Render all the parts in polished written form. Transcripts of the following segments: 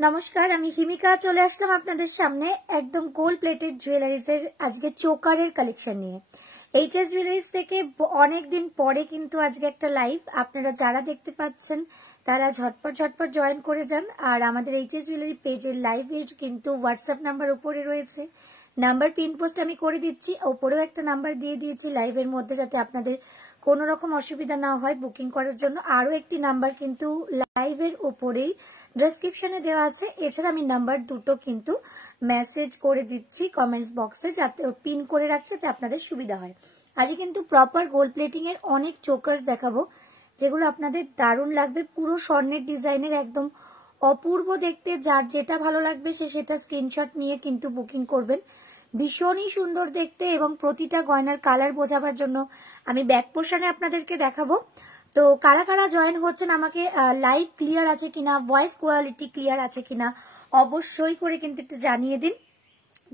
নমস্কার, আমি হিমিকা চলে আসলাম আপনাদের সামনে একদম গোল্ড প্লেটেড জুয়েলারিজের আজকে চোকারের কালেকশন নিয়ে। এইচএস জুয়েলারিজ থেকে অনেকদিন পরে কিন্তু আজকে একটা লাইভ, আপনারা যারা দেখতে পাচ্ছেন তারা ঝটপট জয়েন করে যান। আর আমাদের এইচএস জুয়েলারি পেজের লাইভের কিন্তু হোয়াটসঅ্যাপ নাম্বার উপরে রয়েছে, নাম্বার পিন পোস্ট আমি করে দিচ্ছি, ওপরেও একটা নাম্বার দিয়ে দিয়েছি লাইভের মধ্যে, যাতে আপনাদের কোনো রকম অসুবিধা না হয় বুকিং করার জন্য। আরও একটি নাম্বার কিন্তু লাইভের উপরেই ডেসক্রিপশনে দেওয়া আছে। এছাড়া আমি নাম্বার দুটো কিন্তু মেসেজ করে দিচ্ছি কমেন্টস বক্সে, যাতে পিন করে রাখছে, যাতে আপনাদের সুবিধা হয়। আজকে কিন্তু প্রপার গোল্ড প্লেটিং এর অনেক চোকার্স দেখাবো, যেগুলো আপনাদের দারুণ লাগবে। পুরো স্বর্ণের ডিজাইনের একদম অপূর্ব দেখতে, যার যেটা ভালো লাগবে সে সেটা স্ক্রিনশট নিয়ে কিন্তু বুকিং করবেন। ভীষণই সুন্দর দেখতে এবং প্রতিটা গয়নার কালার বোঝাবার জন্য আমি ব্যাক পোর্শনে আপনাদেরকে দেখাবো। তো কারা কারা জয়েন হচ্ছেন, আমাকে লাইভ ক্লিয়ার আছে কিনা, ভয়েস কোয়ালিটি ক্লিয়ার আছে কিনা অবশ্যই করে কিন্তু একটু জানিয়ে দিন,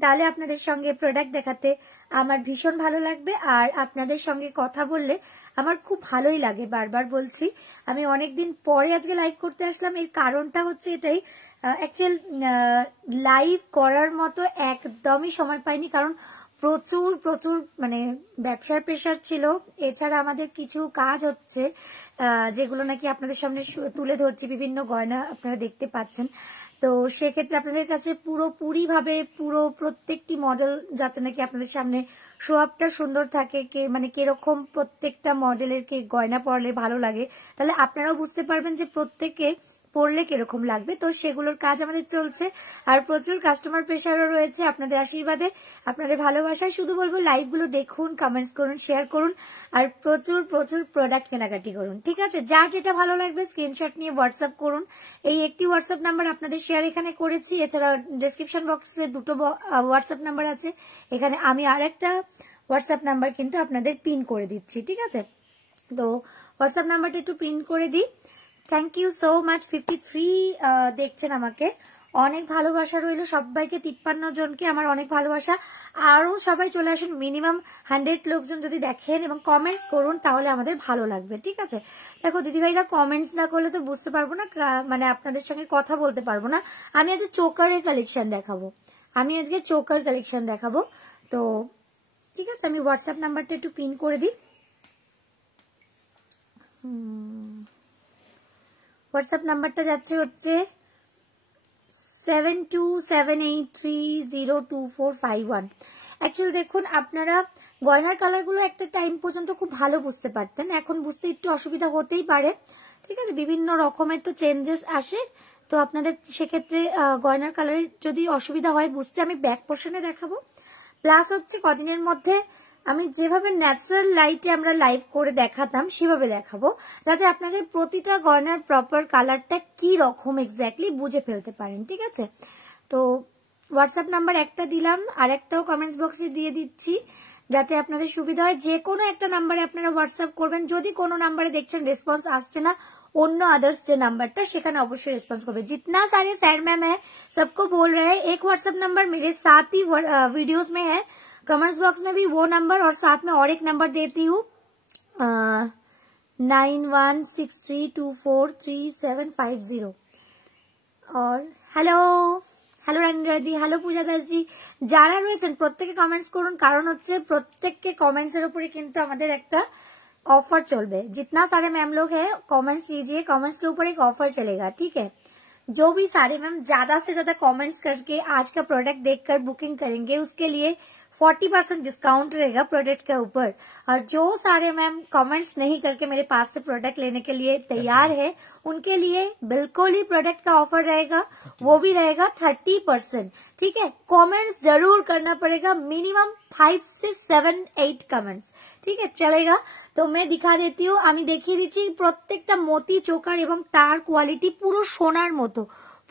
তাহলে আপনাদের সঙ্গে প্রোডাক্ট দেখাতে আমার ভীষণ ভালো লাগবে। আর আপনাদের সঙ্গে কথা বললে আমার খুব ভালোই লাগে। বারবার বলছি, আমি অনেকদিন পরে আজকে লাইভ করতে আসলাম। এর কারণটা হচ্ছে এটাই, অ্যাকচুয়াল লাইভ করার মতো একদমই সময় পাইনি, কারণ প্রচুর মানে ব্যবসার প্রেশার ছিল। এছাড়া আমাদের কিছু কাজ হচ্ছে যেগুলো নাকি আপনাদের সামনে তুলে ধরছি, বিভিন্ন গয়না আপনারা দেখতে পাচ্ছেন। তো সেক্ষেত্রে আপনাদের কাছে পুরোপুরি ভাবে প্রত্যেকটি মডেল যাতে নাকি আপনাদের সামনে শো আপটা সুন্দর থাকে, মানে কিরকম প্রত্যেকটা মডেলের গয়না পরলে ভালো লাগে, তাহলে আপনারাও বুঝতে পারবেন যে প্রত্যেকে পড়লে কিরকম লাগবে। তো সেগুলোর কাজ আমাদের চলছে, আর প্রচুর কাস্টমার প্রেশারও রয়েছে। আপনাদের আশীর্বাদে, আপনাদের ভালোবাসায় শুধু বলবো লাইভগুলো দেখুন, কমেন্টস করুন, শেয়ার করুন, আর প্রচুর প্রোডাক্ট কেনাকাটি করুন। ঠিক আছে, যার যেটা ভালো লাগবে স্ক্রিনশট নিয়ে হোয়াটসঅ্যাপ করুন। এই একটি হোয়াটসঅ্যাপ নাম্বার আপনাদের শেয়ার এখানে করেছি, এছাড়া ডেসক্রিপশন বক্সে দুটো হোয়াটসঅ্যাপ নাম্বার আছে, এখানে আমি আর একটা হোয়াটসঅ্যাপ নাম্বার কিন্তু আপনাদের পিন করে দিচ্ছি। ঠিক আছে, তো হোয়াটসঅ্যাপ নাম্বারটা একটু পিন করে দিই। Thank you so much. 53 দেখছেন আমাকে, অনেক ভালোবাসা রইল সবাইকে। 53 জনকে আমার অনেক ভালোবাসা। আরো সবাই চলে আসুন, মিনিমাম 100 লোকজন যদি দেখেন এবং কমেন্টস করুন তাহলে আমাদের ভালো লাগবে। ঠিক আছে, দেখো দিদিভাইরা কমেন্টস না করলে তো বুঝতে পারবো না, মানে আপনাদের সঙ্গে কথা বলতে পারবো না। আমি আজকে চোকারের কালেকশন দেখাবো, তো ঠিক আছে, আমি হোয়াটসঅ্যাপ নাম্বারটা একটু পিন করে দিই। হোয়াটসঅ্যাপ নাম্বারটা যাচ্ছে হচ্ছে 7278302451। অ্যাকচুয়ালি দেখুন, আপনারা গয়নার কালারগুলো একটা টাইম পর্যন্ত খুব ভালো বুঝতে পারতেন, এখন বুঝতে একটু অসুবিধা হতেই পারে। ঠিক আছে, বিভিন্ন রকমের তো চেঞ্জেস আসে, তো আপনাদের সেক্ষেত্রে গয়নার কালারে যদি অসুবিধা হয় বুঝতে, আমি ব্যাক পোর্শনে দেখাবো। প্লাস হচ্ছে কদিনের মধ্যে আমি যেভাবে ন্যাচারাল লাইটে আমরা লাইভ করে দেখাতাম সেভাবে দেখাবো, যাতে আপনাদের প্রতিটা গয়নার প্রপার কালারটা কি রকম এক্স্যাক্টলি বুঝে ফেলতে পারেন। ঠিক আছে, তো হোয়াটসঅ্যাপ নাম্বার একটা দিলাম, আর একটাও কমেন্টস বক্সে দিয়ে দিচ্ছি, যাতে আপনাদের সুবিধা হয়। যে কোনো একটা নাম্বারে আপনারা হোয়াটসঅ্যাপ করবেন। যদি কোনো নাম্বারে দেখছেন রেসপন্স আসছে না, অন্য আদার্স যে নাম্বারটা সেখানে অবশ্যই রেসপন্স করবে। जितना सारे सैर मैम है सबको बोल रहे हैं, एक व्हाट्सएप नंबर मेरे साथ ही वीडियोस में है, कमेंट्स बॉक्स में भी वो नंबर और साथ में और एक नंबर देती हूँ 9163243750। और হ্যালো রানীরাদি, হ্যালো পূজা দাসজি, যারা রয়েছেন প্রত্যেকে কমেন্টস করুন, কারণ হচ্ছে প্রত্যেককে কমেন্টস এর উপরে কিন্তু আমাদের একটা ऑफर चलबे। जितना सारे मैम लोग हैं कमेंट्स कीजिए, कमेंट्स के ऊपर एक ऑफर चलेगा। ठीक है, जो भी सारे मैम ज्यादा से ज्यादा कमेंट्स करके आज का प्रोडक्ट देखकर बुकिंग करेंगे, उसके लिए 40% डिस्काउंट रहेगा प्रोडक्ट के ऊपर। और जो सारे मैम कमेंट्स नहीं करके मेरे पास से प्रोडक्ट लेने के लिए तैयार है, उनके लिए बिल्कुल ही प्रोडक्ट का ऑफर रहेगा, वो भी रहेगा 30%। ठीक है, कमेंट्स जरूर करना पड़ेगा, मिनिमम 5 से 7 8 कमेंट्स। ठीक है, चलेगा। तो मैं दिखा देती हूँ, আমি দেখিয়ে দিচ্ছি প্রত্যেকটা মতি চোকার এবং তার কোয়ালিটি পুরো সোনার মতো।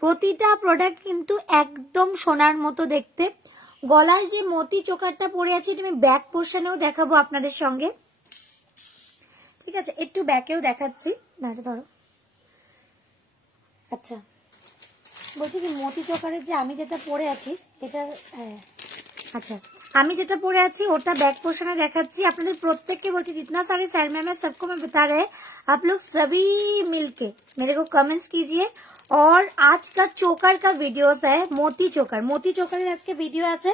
প্রতিটা প্রোডাক্ট কিন্তু একদম সোনার মতো দেখতে। গলায় যে মতি চোকারটা পরে আছে এটা আমি ব্যাক পোর্শনেও দেখাবো আপনাদের সঙ্গে। ঠিক আছে, একটু ব্যাকেও দেখাচ্ছি, না এটা ধরো। আচ্ছা, বলছি কি মতি চোকারের যে আমি যেটা পরে আছি এটা, আচ্ছা আমি যেটা পরে আছি ওটা बैक पोर्शने দেখাচ্ছি আপনাদের প্রত্যেককে বলছি। जितना सारे सैर मैम है सबको मैं बता रहे, आप लोग सभी मिलके मेरे को कमेंट्स कीजिए और आज का चोकर का वीडियोस है मोती चोकर आज के वीडियो আছে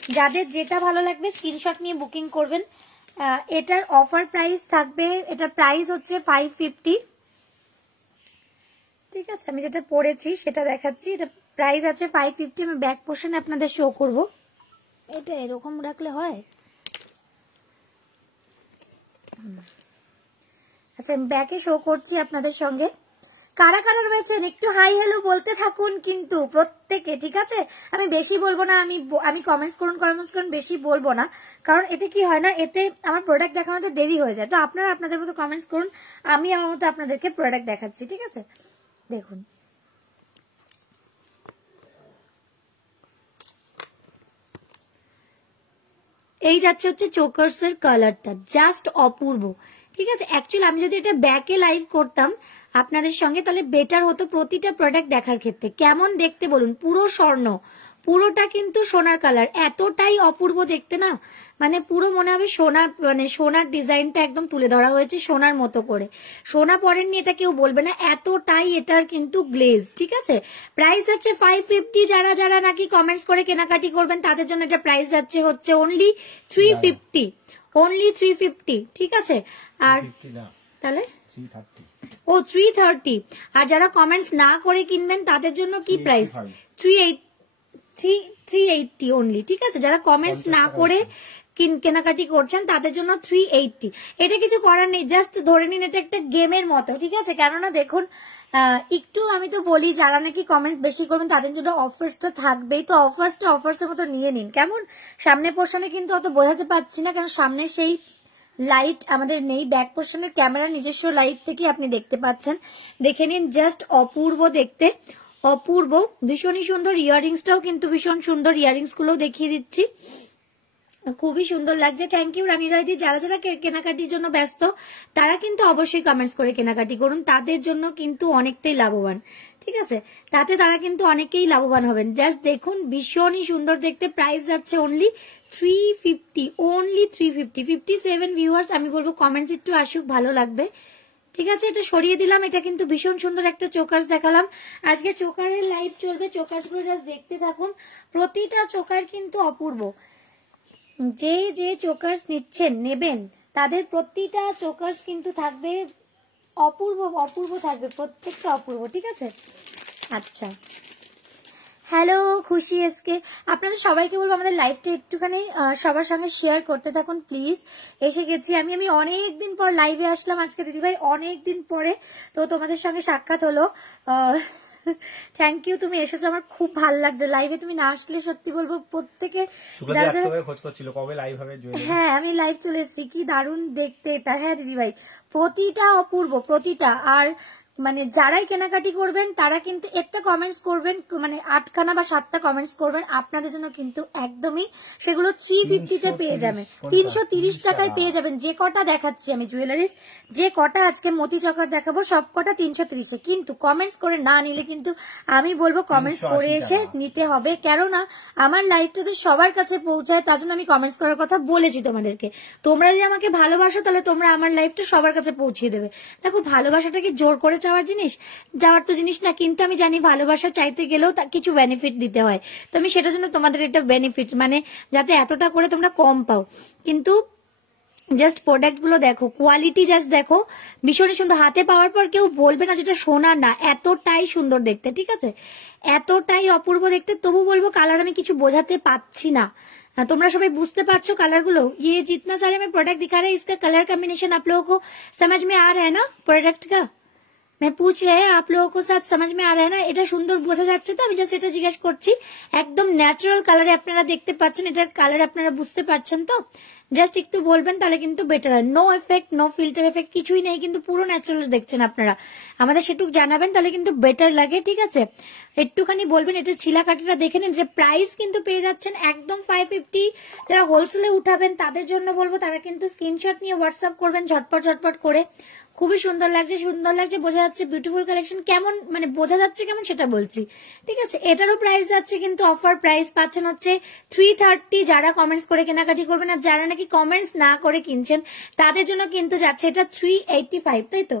যাদের যেটা ভালো লাগবে স্ক্রিনশট নিয়ে বুকিং করবেন এটার অফার প্রাইস থাকবে এটার প্রাইস হচ্ছে 550 ঠিক আছে আমি যেটা পড়েছি সেটা দেখাচ্ছি এটা প্রাইস আছে 550 আমি ব্যাক পোরশনে আপনাদের শো করব এটা এরকম রাখলে হয় আচ্ছা আমি ব্যাকে শো করছি আপনাদের সঙ্গে কারা কারা রয়েছেন একটু হাই হ্যালো বলতে থাকুন কিন্তু প্রত্যেকে ঠিক আছে আমি বেশি বলবো না আমি কমেন্টস করুন বেশি বলবো না কারণ এতে কি হয় না এতে আমার প্রোডাক্ট দেখানোতে দেরি হয়ে যায় তো আপনারা আপনাদের মতো কমেন্টস করুন আমি আমার মতো আপনাদেরকে প্রোডাক্ট দেখাচ্ছি ঠিক আছে দেখুন এই যাচ্ছে হচ্ছে চোকার্স এর কালারটা জাস্ট অপূর্ব ঠিক আছে অ্যাকচুয়ালি আমি যদি এটা ব্যাকে লাইভ করতাম আপনাদের সঙ্গে তাহলে বেটার হতো প্রতিটা প্রোডাক্ট দেখার ক্ষেত্রে কেমন দেখতে বলুন পুরো স্বর্ণ পুরোটা কিন্তু সোনার কালার এতটাই অপূর্ব দেখতে না মানে পুরো মনে হবে সোনা মানে সোনার ডিজাইনটা একদম তুলে ধরা হয়েছে সোনার মতো করে সোনা পরেননি এটা কেউ বলবে না এতটাই এটার কিন্তু গ্লেজ ঠিক আছে প্রাইস যাচ্ছে 550 যারা যারা নাকি কমেন্টস করে কেনাকাটি করবেন তাদের জন্য এটা প্রাইস যাচ্ছে হচ্ছে অনলি 350 ঠিক আছে আর তাহলে 330 ও 330 আর যারা কমেন্টস না করে কিনবেন তাদের জন্য কি প্রাইস 380 অনলি ঠিক আছে যারা কমেন্টস না করে কেনাকাটি করছেন তাদের জন্য 380 এটা কিছু করার নেই জাস্ট ধরে নিন এটা একটা গেমের মতো ঠিক আছে কেননা দেখুন একটু আমি তো বলি যারা নাকি কমেন্টস বেশি করবেন তাদের জন্য অফার্সটা থাকবেই তো অফার্সের মতো নিয়ে নিন কেমন সামনে পোর্শনে কিন্তু অত বোঝাতে পারছি না কারণ সামনে সেই লাইট আমাদের নেই ব্যাক পোর্শনের ক্যামেরার নিজস্ব লাইট থেকে আপনি দেখতে পাচ্ছেন দেখে নিন জাস্ট অপূর্ব দেখতে অপূর্ব ভীষণই সুন্দর ইয়াররিংসটাও কিন্তু ভীষণ সুন্দর ইয়াররিংস গুলো দেখিয়ে দিচ্ছি খুবই সুন্দর লাগছে থ্যাংক ইউ রানী রয়দি যারা যারা কেনাকাটির জন্য ব্যস্ত তারা কিন্তু অবশ্যই কমেন্টস করে কেনাকাটি করুন তাদের জন্য কিন্তু অনেকটাই লাভবান ঠিক আছে তাতে তারা কিন্তু অনেকেই লাভবান হবেন জাস্ট দেখুন ভীষণই সুন্দর দেখতে প্রাইস যাচ্ছে অনলি 350 57 ভিউয়ার্স আমি বলবো কমেন্টস একটু আসুক ভালো লাগবে ঠিক আছে এটা সরিয়ে দিলাম এটা কিন্তু ভীষণ সুন্দর একটা চোকার্স দেখালাম আজকে চোকারের লাইভ চলবে চোকার্স গুলো জাস্ট দেখতে থাকুন প্রতিটা চোকার কিন্তু অপূর্ব যে যে চোকার্স নিচ্ছেন নেবেন তাদের প্রতিটা চোকার্স কিন্তু থাকবে অপূর্ব থাকবে প্রত্যেকটা অপূর্ব ঠিক আছে আচ্ছা হ্যালো খুশি এসকে আপনাদের সবাইকে বলবো আমাদের লাইভটা একটুখানি সবার সঙ্গে শেয়ার করতে থাকুন প্লিজ এসে গেছি আমি অনেকদিন পর লাইভে আসলাম আজকে দিদিভাই অনেকদিন পরে তো তোমাদের সঙ্গে সাক্ষাৎ হলো থ্যাংক ইউ তুমি এসেছো আমার খুব ভালো লাগছে লাইভে তুমি না আসলে সত্যি বলবো প্রত্যেকে হ্যাঁ আমি লাইভ চলে এসেছি কি দারুণ দেখতে এটা হ্যাঁ দিদিভাই প্রতিটা অপূর্ব প্রতিটা আর মানে যারাই কেনাকাটি করবেন তারা কিন্তু একটা কমেন্টস করবেন মানে 8খানা বা 7টা কমেন্টস করবেন আপনাদের জন্য কিন্তু একদমই সেগুলো 350 তে পেয়ে যাবেন 330 টাকায় পেয়ে যাবেন যে কটা দেখাচ্ছি আমি জুয়েলারিস যে কটা আজকে মতি চকার দেখাবো সব কটা 330 এ কিন্তু কমেন্টস করে না নিলে কিন্তু আমি বলবো কমেন্টস করে এসে নিতে হবে কেননা আমার লাইভটা তো সবার কাছে পৌঁছায় তার জন্য আমি কমেন্টস করার কথা বলেছি তোমাদেরকে তোমরা যদি আমাকে ভালোবাসো তাহলে তোমরা আমার লাইভটা সবার কাছে পৌঁছে দেবে দেখো ভালোবাসাটাকে জোর করে যাওয়ার তো জিনিস না কিন্তু আমি জানি ভালোবাসা চাইতে গেলেও কিছু বেনিফিট দিতে হয় তো আমি সেটার জন্য তোমাদের একটা বেনিফিট মানে যাতে এতটা করে তোমরা কম পাও কিন্তু জাস্ট প্রোডাক্ট গুলো দেখো কোয়ালিটি জাস্ট দেখো ভীষণই সুন্দর হাতে পাওয়ার পর কেউ বলবে না যেটা সোনা না এতটাই সুন্দর দেখতে ঠিক আছে এতটাই অপূর্ব দেখতে তবু বলবো কালার আমি কিছু বোঝাতে পাচ্ছি না তোমরা সবাই বুঝতে পারছো কালার গুলো ये जितना सारे में प्रोडक्ट दिखा रहे हैं इसका कलर कॉम्बिनेशन आप लोगों को समझ में आ रहा है ना प्रोडक्ट का मैं पूछ रहे हैं आप लोगों को साथ समझ में आ रहा है ना এটা সুন্দর বোঝা যাচ্ছে তো আমি জাস্ট এটা জিজ্ঞাসা করছি একদম ন্যাচারাল কালারে আপনারা দেখতে পাচ্ছেন এটার কালার আপনারা বুঝতে পারছেন তো জাস্ট একটু বলবেন তাহলে কিন্তু বেটার হয় no effect no filter effect কিছুই নেই কিন্তু পুরো ন্যাচারাল দেখছেন আপনারা আমাদের সেটুকু জানাবেন তাহলে কিন্তু বেটার লাগে ঠিক আছে একটুখানি বলবেন এটা ছিলা কাটিটা দেখে নিন যে প্রাইস কিন্তু পেয়ে যাচ্ছেন একদম 550 যারা হোলসেলে উঠাবেন তাদের জন্য বলবো তারা কিন্তু স্ক্রিনশট নিয়ে হোয়াটসঅ্যাপ করবেন ঝটপট করে খুবই সুন্দর লাগছে বোঝা যাচ্ছে বিউটিফুল কালেকশন কেমন মানে বোঝা যাচ্ছে কেমন সেটা বলছি ঠিক আছে এটারও প্রাইস যাচ্ছে কিন্তু অফার প্রাইস পাচ্ছেন হচ্ছে 330 যারা কমেন্টস করে কেনাকাটি করবেন আর যারা নাকি কমেন্টস না করে কিনছেন তাদের জন্য কিন্তু যাচ্ছে এটা 385 তাই তো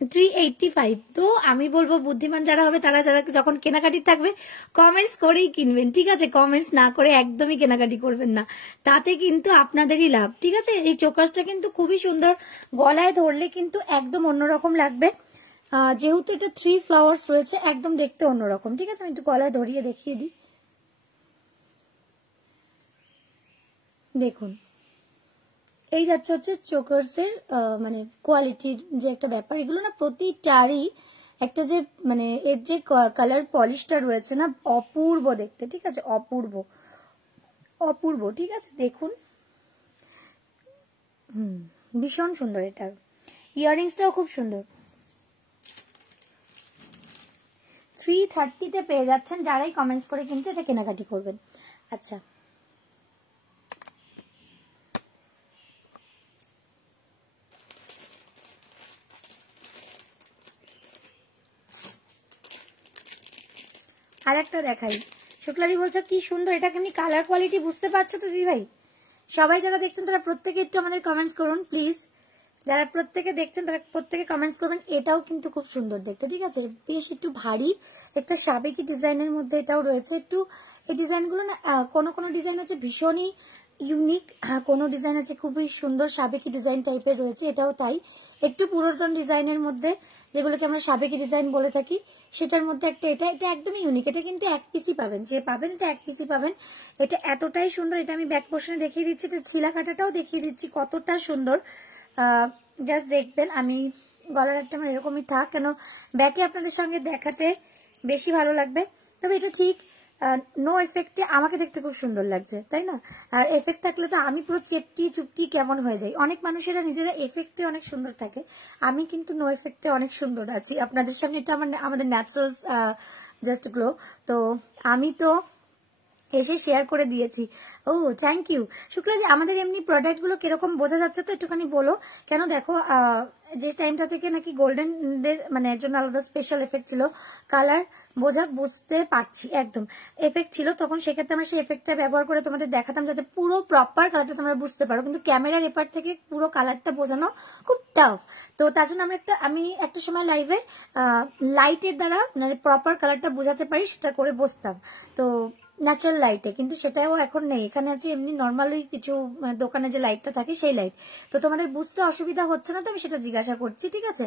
385। তো আমি বলবো বুদ্ধিমান যারা হবে তারা যারা যখন কেনাকাটি থাকবে কমেন্টস করেই কিনবেন, ঠিক আছে? কমেন্টস না করে একদমই কেনাকাটি করবেন না, তাতে কিন্তু আপনাদেরই লাভ, ঠিক আছে? এই চোকার্সটা কিন্তু খুবই সুন্দর, গলায় ধরলে কিন্তু একদম অন্যরকম লাগবে। যেহেতু এটা 3 ফ্লাওয়ার্স রয়েছে, একদম দেখতে অন্যরকম, ঠিক আছে? আমি একটু গলায় ধরিয়ে দেখিয়ে দিই, দেখুন এই যাচ্ছে হচ্ছে চোকার্সের মানে কোয়ালিটির যে একটা ব্যাপার, এগুলো না প্রতিটারই একটা যে মানে এর যে কালার পলিশটা রয়েছে না, অপূর্ব দেখতে, ঠিক আছে? অপূর্ব অপূর্ব, ঠিক আছে? দেখুন ভীষণ সুন্দর, এটার ইয়াররিংসটাও খুব সুন্দর। 330-তে পেয়ে যাচ্ছেন যারাই কমেন্টস করে কিন্তু এটা কেনাকাটি করবেন। আচ্ছা, আর একটা দেখাই। শুক্লাদি বলছো কি সুন্দর, এটা কেমনি কালার কোয়ালিটি বুঝতে পারছো তো দিদি ভাই? সবাই যারা দেখছেন তারা প্রত্যেকে একটু আমাদের কমেন্টস করুন প্লিজ। যারা প্রত্যেকে দেখছেন তারা প্রত্যেকে কমেন্টস করবেন। এটাও কিন্তু খুব সুন্দর দেখতে, ঠিক আছে? বেশ একটু ভারী একটা সাবেকি ডিজাইনের মধ্যে এটাও রয়েছে। একটু এই ডিজাইনগুলো না কোনো ডিজাইন আছে ভীষণই ইউনিক, কোনো ডিজাইন আছে খুবই সুন্দর সাবেকি ডিজাইন টাইপের রয়েছে, এটাও তাই। একটু পুরাতন ডিজাইনের মধ্যে যেগুলোকে আমরা সাবেকি ডিজাইন বলে থাকি, সেটার মধ্যে একটা এটা একদমই ইউনিক। এটা কিন্তু এক পিসই পাবেন, যে পাবেন এটা এক পিসই পাবেন। এটা এতটাই সুন্দর, এটা আমি ব্যাক পোর্শনে দেখিয়ে দিচ্ছি, এটা ছিলা কাটাটাও দেখিয়ে দিচ্ছি কতটা সুন্দর। জাস্ট দেখবেন, আমি গলার একটা আমার এরকমই থাক কেন, ব্যাকে আপনাদের সঙ্গে দেখাতে বেশি ভালো লাগবে। তবে এটা ঠিক নো এফেক্টে আমাকে দেখতে খুব সুন্দর লাগছে, তাই না? আর এফেক্ট থাকলে তো আমি পুরো চেপটি চুপটি কেমন হয়ে যাই। অনেক মানুষেরা নিজেরা এফেক্টে অনেক সুন্দর থাকে, আমি কিন্তু নো এফেক্টে অনেক সুন্দর আছি আপনাদের সামনে। এটা আমাদের ন্যাচারাল জাস্ট গ্লো। তো আমি তো এসে শেয়ার করে দিয়েছি। ও থ্যাংক ইউ শুক্লাজি। আমাদের এমনি প্রোডাক্ট গুলো কিরকম বোঝা যাচ্ছে তো একটুখানি বলো। কেন দেখো যে টাইমটা থেকে নাকি গোল্ডেন মানে এর জন্য আলাদা স্পেশাল এফেক্ট ছিল, কালার বুঝতে পারছি একদম এফেক্ট ছিল, তখন সেক্ষেত্রে আমরা সেই এফেক্টটা ব্যবহার করে তোমাদের দেখাতাম যাতে পুরো প্রপার কালারটা তোমরা বুঝতে পারো। কিন্তু ক্যামেরার এপার থেকে পুরো কালারটা বোঝানো খুব টাফ। তো তার জন্য আমি একটা সময় লাইভে লাইটের দ্বারা মানে প্রপার কালারটা বোঝাতে পারি সেটা করে বসতাম, তো ন্যাচারাল লাইটে। কিন্তু সেটাও এখন নেই, এখানে আছে এমনি নর্মালি কিছু দোকানে যে লাইটটা থাকে সেই লাইট। তো তোমাদের বুঝতে অসুবিধা হচ্ছে না তো আমি সেটা জিজ্ঞাসা করছি, ঠিক আছে?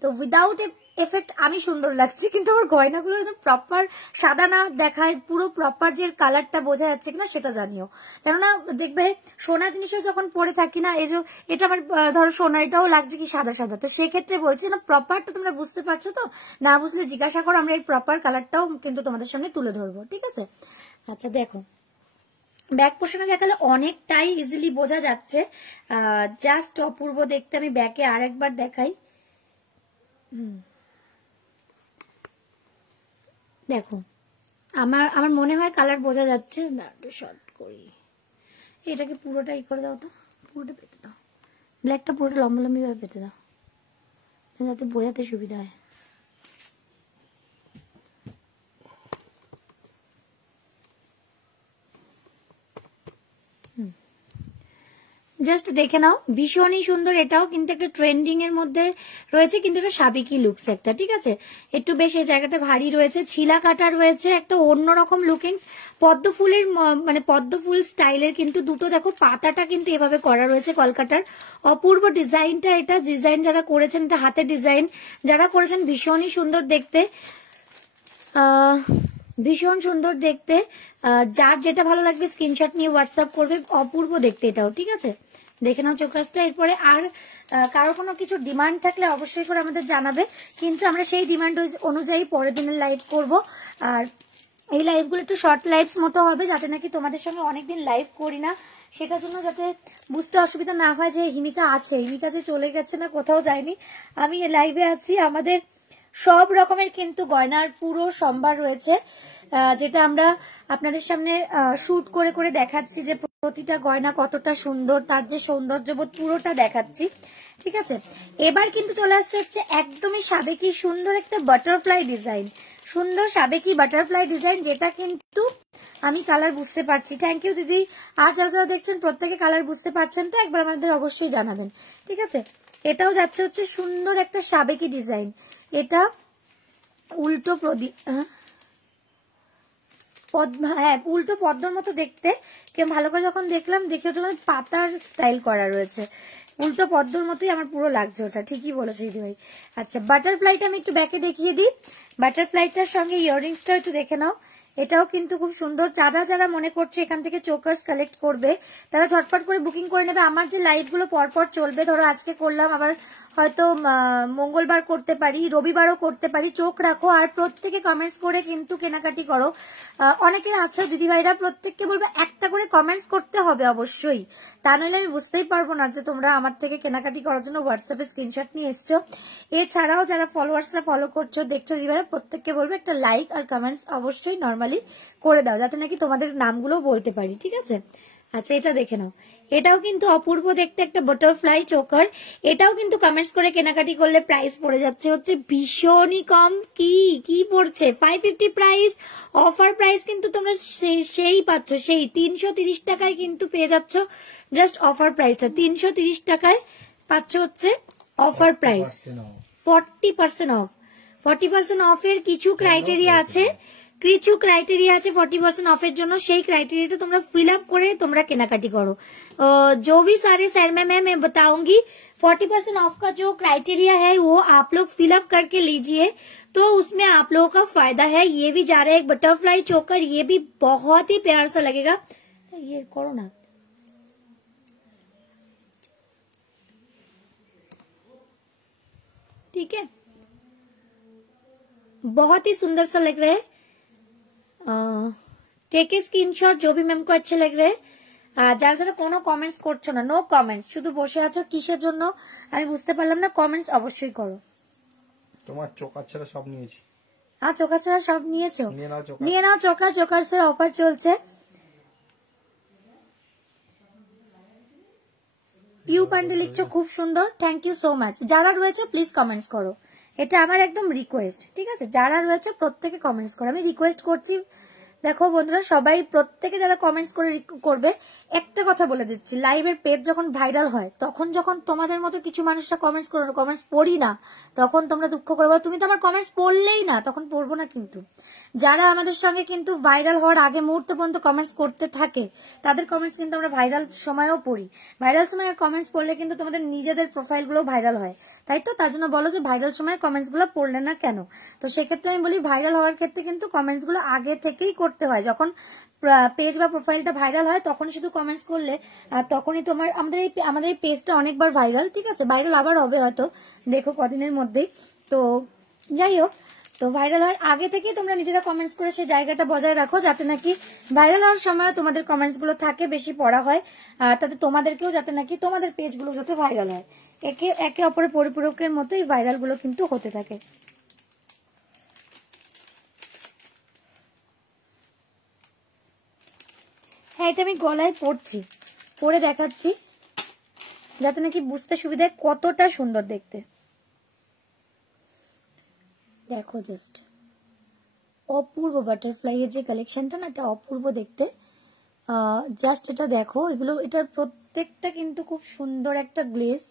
তো উইদাউট এফেক্ট আমি সুন্দর লাগছি, কিন্তু আমার গয়নাগুলো একদম প্রপার সাদা না দেখায়, পুরো প্রপার যে কালারটা বোঝা যাচ্ছে কিনা সেটা জানিও। কেননা দেখবে সোনা জিনিসও যখন পরে থাকি না, এই যে এটা আমার ধরো সোনা, এটাও লাগছে কি সাদা সাদা, তো সেক্ষেত্রে বলছি না প্রপারটা তোমরা বুঝতে পারছো তো? না বুঝলে জিজ্ঞাসা করো, আমরা এই প্রপার কালারটাও কিন্তু তোমাদের সামনে তুলে ধরবো, ঠিক আছে? আচ্ছা দেখো, ব্যাক পোর্শনে দেখালে অনেকটাই ইজিলি বোঝা যাচ্ছে, জাস্ট অপূর্ব দেখতে। আমি ব্যাকে আরেকবার দেখাই, দেখো আমার মনে হয় কালার বোঝা যাচ্ছে না। একটু শর্ট করি, এটাকে পুরোটাই করে দাও তো, পুরোটা পেতে দাও, ব্ল্যাকটা পুরোটা লম্বা লম্বি ভাবে পেতে দাও যাতে বোঝাতে সুবিধা হয়। জাস্ট দেখে নাও, ভীষণই সুন্দর। এটাও কিন্তু একটা ট্রেন্ডিং এর মধ্যে রয়েছে, কিন্তু এটা সাবেকি লুকস একটা, ঠিক আছে? একটু বেশ এই জায়গাটা ভারী রয়েছে, ছিলা কাটা রয়েছে, একটা অন্যরকম লুকিংস, পদ্ম ফুলের মানে পদ্ম ফুল স্টাইলের কিন্তু দুটো দেখো পাতাটা কিন্তু এভাবে করা রয়েছে কলকাতার। অপূর্ব ডিজাইনটা, এটা ডিজাইন যারা করেছেন, এটা হাতের ডিজাইন যারা করেছেন, ভীষণই সুন্দর দেখতে, ভীষণ সুন্দর দেখতে। যার যেটা ভালো লাগবে স্ক্রিনশট নিয়ে হোয়াটসঅ্যাপ করবে। অপূর্ব দেখতে এটাও, ঠিক আছে? দেখে নাও চোকাসটা। এরপরে আর কারো কোনো কিছু ডিমান্ড থাকলে অবশ্যই করে আমাদের জানাবে, কিন্তু আমরা সেই ডিমান্ড অনুযায়ী পরের দিনের লাইভ করব। আর এই লাইভগুলো একটু শর্ট লাইভস মতো হবে, যাতে নাকি তোমাদের সঙ্গে অনেকদিন লাইভ করি না, সেটার জন্য যাতে বুঝতে অসুবিধা না হয় যে হিমিকা আছে, হিমিকা যে চলে গেছে না, কোথাও যায়নি, আমি লাইভে আছি। আমাদের সব রকমের কিন্তু গয়নার পুরো সম্ভার রয়েছে, যেটা আমরা আপনাদের সামনে শুট করে করে দেখাচ্ছি যে প্রতিটা গয়না কতটা সুন্দর, তার যে সৌন্দর্যবোধ পুরোটা দেখাচ্ছি, ঠিক আছে? এবার কিন্তু চলে আসছে হচ্ছে একদমই সাবেকি সুন্দর একটা বাটারফ্লাই ডিজাইন, সুন্দর সাবেকি বাটারফ্লাই ডিজাইন, যেটা কিন্তু আমি কালার বুঝতে পারছি। থ্যাংক ইউ দিদি। আর যারা যারা দেখছেন প্রত্যেকে কালার বুঝতে পারছেন তো একবার আমাদের অবশ্যই জানাবেন, ঠিক আছে? এটাও যাচ্ছে হচ্ছে সুন্দর একটা সাবেকি ডিজাইন। এটা উল্টো প্রদীপ, হ্যাঁ উল্টো পদ্মর মতো দেখতে, কেমন ভালো করে যখন দেখলাম দেখে ওটা পাতার স্টাইল করা রয়েছে, উল্টো পদ্মর মতোই আমার পুরো লাগছে ওটা, ঠিকই বলেছে দিদি ভাই। আচ্ছা বাটারফ্লাইটা আমি একটু ব্যাকে দেখিয়ে দিই, বাটারফ্লাইটার সঙ্গে ইয়াররিংসটা একটু দেখে নাও। এটাও কিন্তু খুব সুন্দর। যারা যারা মনে করছে এখান থেকে চোকার্স কালেক্ট করবে তারা ঝটপট করে বুকিং করে নেবে। আমার যে লাইভ গুলো পরপর চলবে, ধরো আজকে করলাম, আবার হয়তো মঙ্গলবার করতে পারি, রবিবারও করতে পারি, চোখ রাখো আর প্রত্যেকে কমেন্টস করে কিন্তু কেনাকাটি করো। অনেকে আছো দিদিভাইরা, প্রত্যেককে বলবো একটা করে কমেন্টস করতে হবে অবশ্যই, তা নইলে আমি বুঝতেই পারবো না যে তোমরা আমার থেকে কেনাকাটি করার জন্য হোয়াটসঅ্যাপে স্ক্রিনশট নিয়ে এসছো। এছাড়াও যারা ফলোয়ার্সরা ফলো করছো দেখছো দিদিভাইরা, প্রত্যেককে বলবো একটা লাইক আর কমেন্টস অবশ্যই নর্মালি করে দাও, যাতে নাকি তোমাদের নামগুলো বলতে পারি, ঠিক আছে। আচ্ছা এটা দেখে নাও, এটাও কিন্তু অপূর্ব দেখতে একটা বাটারফ্লাই চোকার। এটাও কিন্তু কমেন্টস করে কেনাকাটি করলে প্রাইস পড়ে যাচ্ছে হচ্ছে ভীষণই কম। কি পড়ছে 550 প্রাইস, অফার প্রাইস কিন্তু তোমরা সেই পাচ্ছ, সেই 330 টাকায় কিন্তু পেয়ে যাচ্ছ। জাস্ট অফার প্রাইসটা 330 টাকায় পাচ্ছ হচ্ছে অফার প্রাইস, 40% অফ। 40% অফের কিছু ক্রাইটেরিয়া আছে, 40% ऑफर জন্য, সেই ক্রাইটেরিয়াটা তোমরা ফিল আপ করে তোমরা কেনাকাটি করো। जो भी सारे सर में मैं बताऊंगी 40% ऑफ का जो क्राइटेरिया है वो आप लोग फिल अप करके लीजिए, तो उसमें आप लोगों का फायदा है। ये भी जा रहा है एक बटरफ्लाई चोकर, ये भी बहुत ही प्यार सा लगेगा। ये करो ना, ठीक है, बहुत ही सुंदर सा लग रहा है। টেক এ স্ক্রিনশট जो भी मैम को अच्छे लग रहे हैं। যারা যারা কোনো কমেন্টস করছো না, নো কমেন্টস, শুধু বসে আছো কিসের জন্য আমি বুঝতে পারলাম না, কমেন্টস অবশ্যই করো। তোমার চোকার ছাড়া সব নিয়েছি। চোকার ছাড়া সব নিয়েছো, নিয়ে নাও চোকার। চোকার্সের অফার চলছে। পিউ পান্ডে লিখছো খুব সুন্দর, থ্যাংক ইউ সো মাচ। যারা রয়েছে প্লিজ কমেন্টস করো, এটা আমার একদম রিকোয়েস্ট, ঠিক আছে। যারা রয়েছে প্রত্যেকে কমেন্টস করো, আমি রিকোয়েস্ট করছি। দেখো বন্ধুরা সবাই প্রত্যেকে যারা কমেন্টস করবে, একটা কথা বলে দিচ্ছি, লাইভের পেজ যখন ভাইরাল হয় তখন যখন তোমাদের মতো কিছু মানুষরা কমেন্টস করো, কমেন্টস পড়ি না, তখন তোমরা দুঃখ করে বলো তুমি তো আমার কমেন্টস পড়লেই না, তখন পড়বো না। কিন্তু যারা আমাদের সঙ্গে কিন্তু ভাইরাল হওয়ার আগে মুহূর্ত পর্যন্ত কমেন্টস করতে থাকে তাদের কমেন্টস কিন্তু আমরা ভাইরাল সময়েও পড়ি। ভাইরাল সময়ে কমেন্টস পড়লে কিন্তু তোমাদের নিজেদের প্রোফাইল গুলো ভাইরাল হয়, তাই তো, তার জন্য বলো যে ভাইরাল সময় কমেন্টস গুলো পড়লে না কেন। তো সেক্ষেত্রে আমি বলি ভাইরাল হওয়ার ক্ষেত্রে কিন্তু কমেন্টস গুলো আগে থেকেই করতে হয়। যখন পেজ বা প্রোফাইলটা ভাইরাল হয় তখন শুধু কমেন্টস করলে তখনই তোমার আমাদের এই পেজটা অনেকবার ভাইরাল, ঠিক আছে, ভাইরাল আবার হবে হয়তো, দেখো কদিনের মধ্যেই। তো যাই হোক, তো ভাইরাল হওয়ার আগে থেকে তোমরা নিজেরা কমেন্টস করে সেই জায়গাটা বজায় রাখো, যাতে নাকি ভাইরাল হওয়ার সময় তোমাদের কমেন্টস গুলো থাকে, বেশি পড়া হয়, তাতে তোমাদেরকেও যাতে নাকি তোমাদের পেজ গুলো যাতে ভাইরাল হয়। একে অপরের পরিপূরকের মতো এই ভাইরাল গুলো কিন্তু হতে থাকে। হ্যাঁ এটা আমি গলায় পরছি, পরে দেখাচ্ছি যাতে নাকি বুঝতে সুবিধা, কতটা সুন্দর দেখতে। দেখো জাস্ট অপূর্ব বাটারফ্লাই এর যে কালেকশনটা না, এটা অপূর্ব দেখতে। জাস্ট এটা দেখো, এগুলো এটার প্রত্যেকটা কিন্তু খুব সুন্দর একটা গ্লেজ।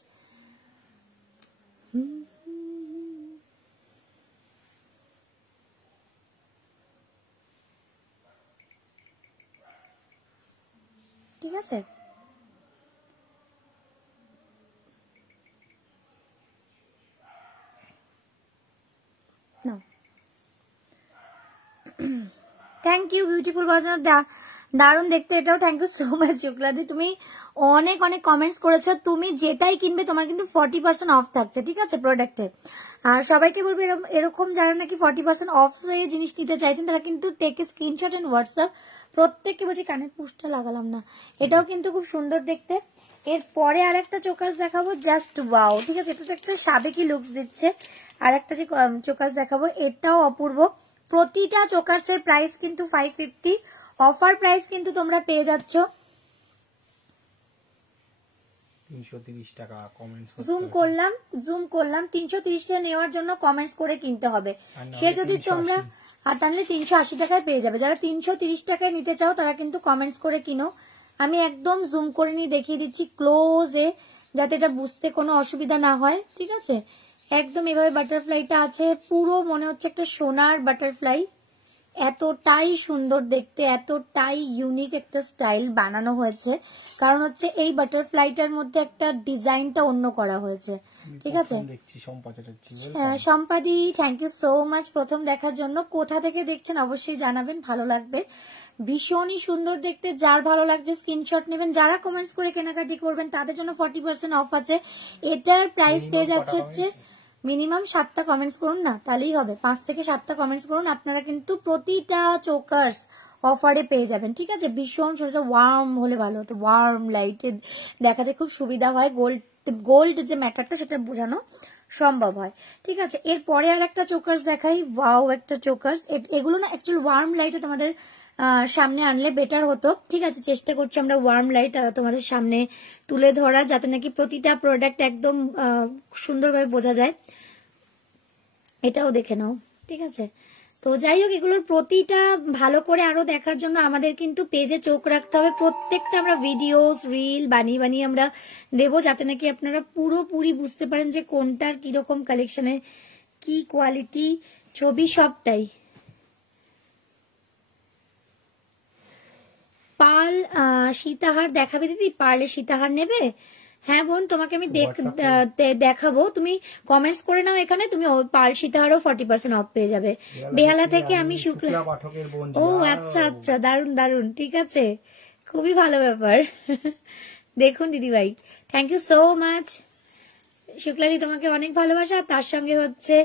ঠিক আছে, থ্যাংক ইউ বিউটিফুল ভার্সন, দারুণ দেখতে এটাও, থ্যাংক ইউ সো মাচ শুক্লাদি, তুমি অনেক অনেক কমেন্টস করেছো। তুমি যেটাই কিনবে তোমার কিন্তু 40% অফ থাকছে, ঠিক আছে, প্রোডাক্টে। আর সবাইকে বলবো এরকম যারা নাকি 40% অফ জিনিস নিতে চাইছেন তারা কিন্তু টেক স্ক্রিনশট এন্ড হোয়াটসঅ্যাপ। প্রত্যেককে বলছি কানের পুশটা লাগালাম না, এটাও কিন্তু খুব সুন্দর দেখতে। এরপরে আর একটা চোকাস দেখাবো, জাস্ট ওয়াও, ঠিক আছে, এটা তো একটা সাবেকি লুকস দিচ্ছে। আর একটা যে চোকাস দেখাবো এটাও অপূর্ব। প্রতিটা চোকার্সের প্রাইস কিন্তু 550, অফার প্রাইস কিন্তু তোমরা পেয়ে যাচ্ছ 330 টাকা। কমেন্টস জুম করলাম 330 টাকা নেওয়ার জন্য কমেন্টস করে কিনতে হবে। সে যদি তোমরা আর তাহলে 380 টাকায় পেয়ে যাবে। যারা 330 টাকায় নিতে চাও তারা কিন্তু কমেন্টস করে কিনো। আমি একদম জুম করে নিয়ে দেখিয়ে দিচ্ছি ক্লোজে, যাতে এটা বুঝতে কোনো অসুবিধা না হয়, ঠিক আছে। একদম এভাবে বাটারফ্লাইটা আছে, পুরো মনে হচ্ছে একটা সোনার বাটারফ্লাই, এতটাই সুন্দর দেখতে, এতটাই ইউনিক একটা স্টাইল বানানো হয়েছে। কারণ হচ্ছে এই বাটারফ্লাইটার মধ্যে একটা ডিজাইনটা অন্য করা হয়েছে, ঠিক আছে। সম্পাদি, থ্যাংক ইউ সো মাচ প্রথম দেখার জন্য। কোথা থেকে দেখছেন অবশ্যই জানাবেন, ভালো লাগবে, ভীষণই সুন্দর দেখতে। যার ভালো লাগছে স্ক্রিনশট নেবেন। যারা কমেন্টস করে কেনাকাটি করবেন তাদের জন্য 40% অফ আছে। এটার প্রাইস পেয়ে যাচ্ছে হচ্ছে মিনিমাম 7টা কমেন্টস করুন না, তাহলেই হবে। 5 থেকে 7টা কমেন্টস করুন, আপনারা কিন্তু প্রতিটা চোকার্স অফারে পেয়ে যাবেন, ঠিক আছে। ভীষণ সুন্দর, ওয়ার্ম হলে ভালো হতো, ওয়ার্ম লাইটে দেখাতে খুব সুবিধা হয়, গোল্ড যে ম্যাটারটা সেটা বোঝানো সম্ভব হয়, ঠিক আছে। এরপরে আর একটা চোকার্স দেখাই, ওয়াও একটা চোকার্স। এগুলো না অ্যাকচুয়ালি ওয়ার্ম লাইটে তোমাদের সামনে আনলে বেটার হতো, ঠিক আছে। চেষ্টা করছি আমরা ওয়ার্ম লাইট তোমাদের সামনে তুলে ধরা, যাতে নাকি প্রতিটা প্রোডাক্ট একদম সুন্দরভাবে বোঝা যায়। এটাও দেখে নাও, ঠিক আছে। তো যাই হোক, এগুলোর প্রতিটা ভালো করে আরো দেখার জন্য আমাদের কিন্তু পেজে চোখ রাখতে হবে। প্রত্যেকটা আমরা ভিডিওস রিল বানিয়ে বানিয়ে আমরা দেবো, যাতে নাকি আপনারা পুরোপুরি বুঝতে পারেন যে কোনটার কিরকম কালেকশনের কি কোয়ালিটি, ছবি সবটাই। পার্ল সীতাহার দেখাবে দিদি? পার্লে সীতাহার নেবে? হ্যাঁ বোন, তোমাকে আমি দেখাবো, তুমি কমেন্টস করে নাও এখানে, তুমি পার্ল সীতাহারও 40% অফ পেয়ে যাবে। বেহালা থেকে আমি শুক্লা। ও আচ্ছা আচ্ছা, দারুন দারুন, ঠিক আছে, খুবই ভালো ব্যাপার। দেখুন দিদি ভাই, থ্যাংক ইউ সো মাচ। শুক্লাদি তোমাকে অনেক ভালোবাসা, তার সঙ্গে হচ্ছে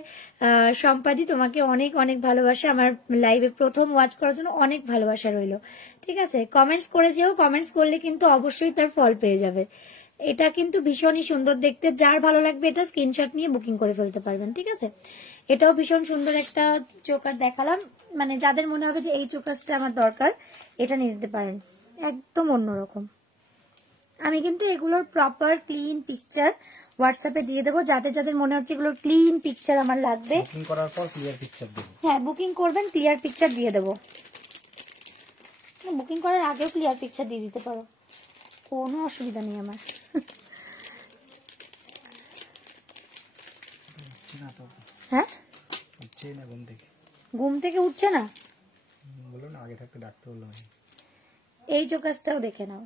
সম্পাদি তোমাকে অনেক অনেক ভালোবাসা। আমার লাইভে প্রথম ওয়াচ করার জন্য অনেক ভালোবাসা রইলো, ঠিক আছে। কমেন্টস করে যেও, কমেন্টস করলে কিন্তু অবশ্যই তার ফল পেয়ে যাবে। এটা কিন্তু ভীষণই সুন্দর দেখতে, যার ভালো লাগবে এটা স্ক্রিনশট নিয়ে বুকিং করে ফেলতে পারবেন, ঠিক আছে। এটাও ভীষণ সুন্দর একটা চোকার দেখালাম, মানে যাদের মনে হবে যে এই চোকারটা আমার দরকার, এটা নিয়ে নিতে পারেন, একদম অন্যরকম। আমি কিন্তু এগুলোর প্রপার ক্লিন পিকচার হোয়াটসঅ্যাপে দিয়ে দেবো, যাদের যাদের মনে হচ্ছে এগুলোর ক্লিন পিকচার আমার লাগবে, বুকিং করার পর ক্লিয়ার পিকচার দেব। হ্যাঁ, বুকিং করবেন, ক্লিয়ার পিকচার দিয়ে দেবো। বুকিং করার আগেও ক্লিয়ার পিকচার দিয়ে দিতে পারো, কোনো অসুবিধা নেই আমার। হ্যাঁ, ঘুম থেকে উঠছে না, বলো না, আগে থাকতে ডাকতে বললাম। এই চোকাসটাও দেখে নাও,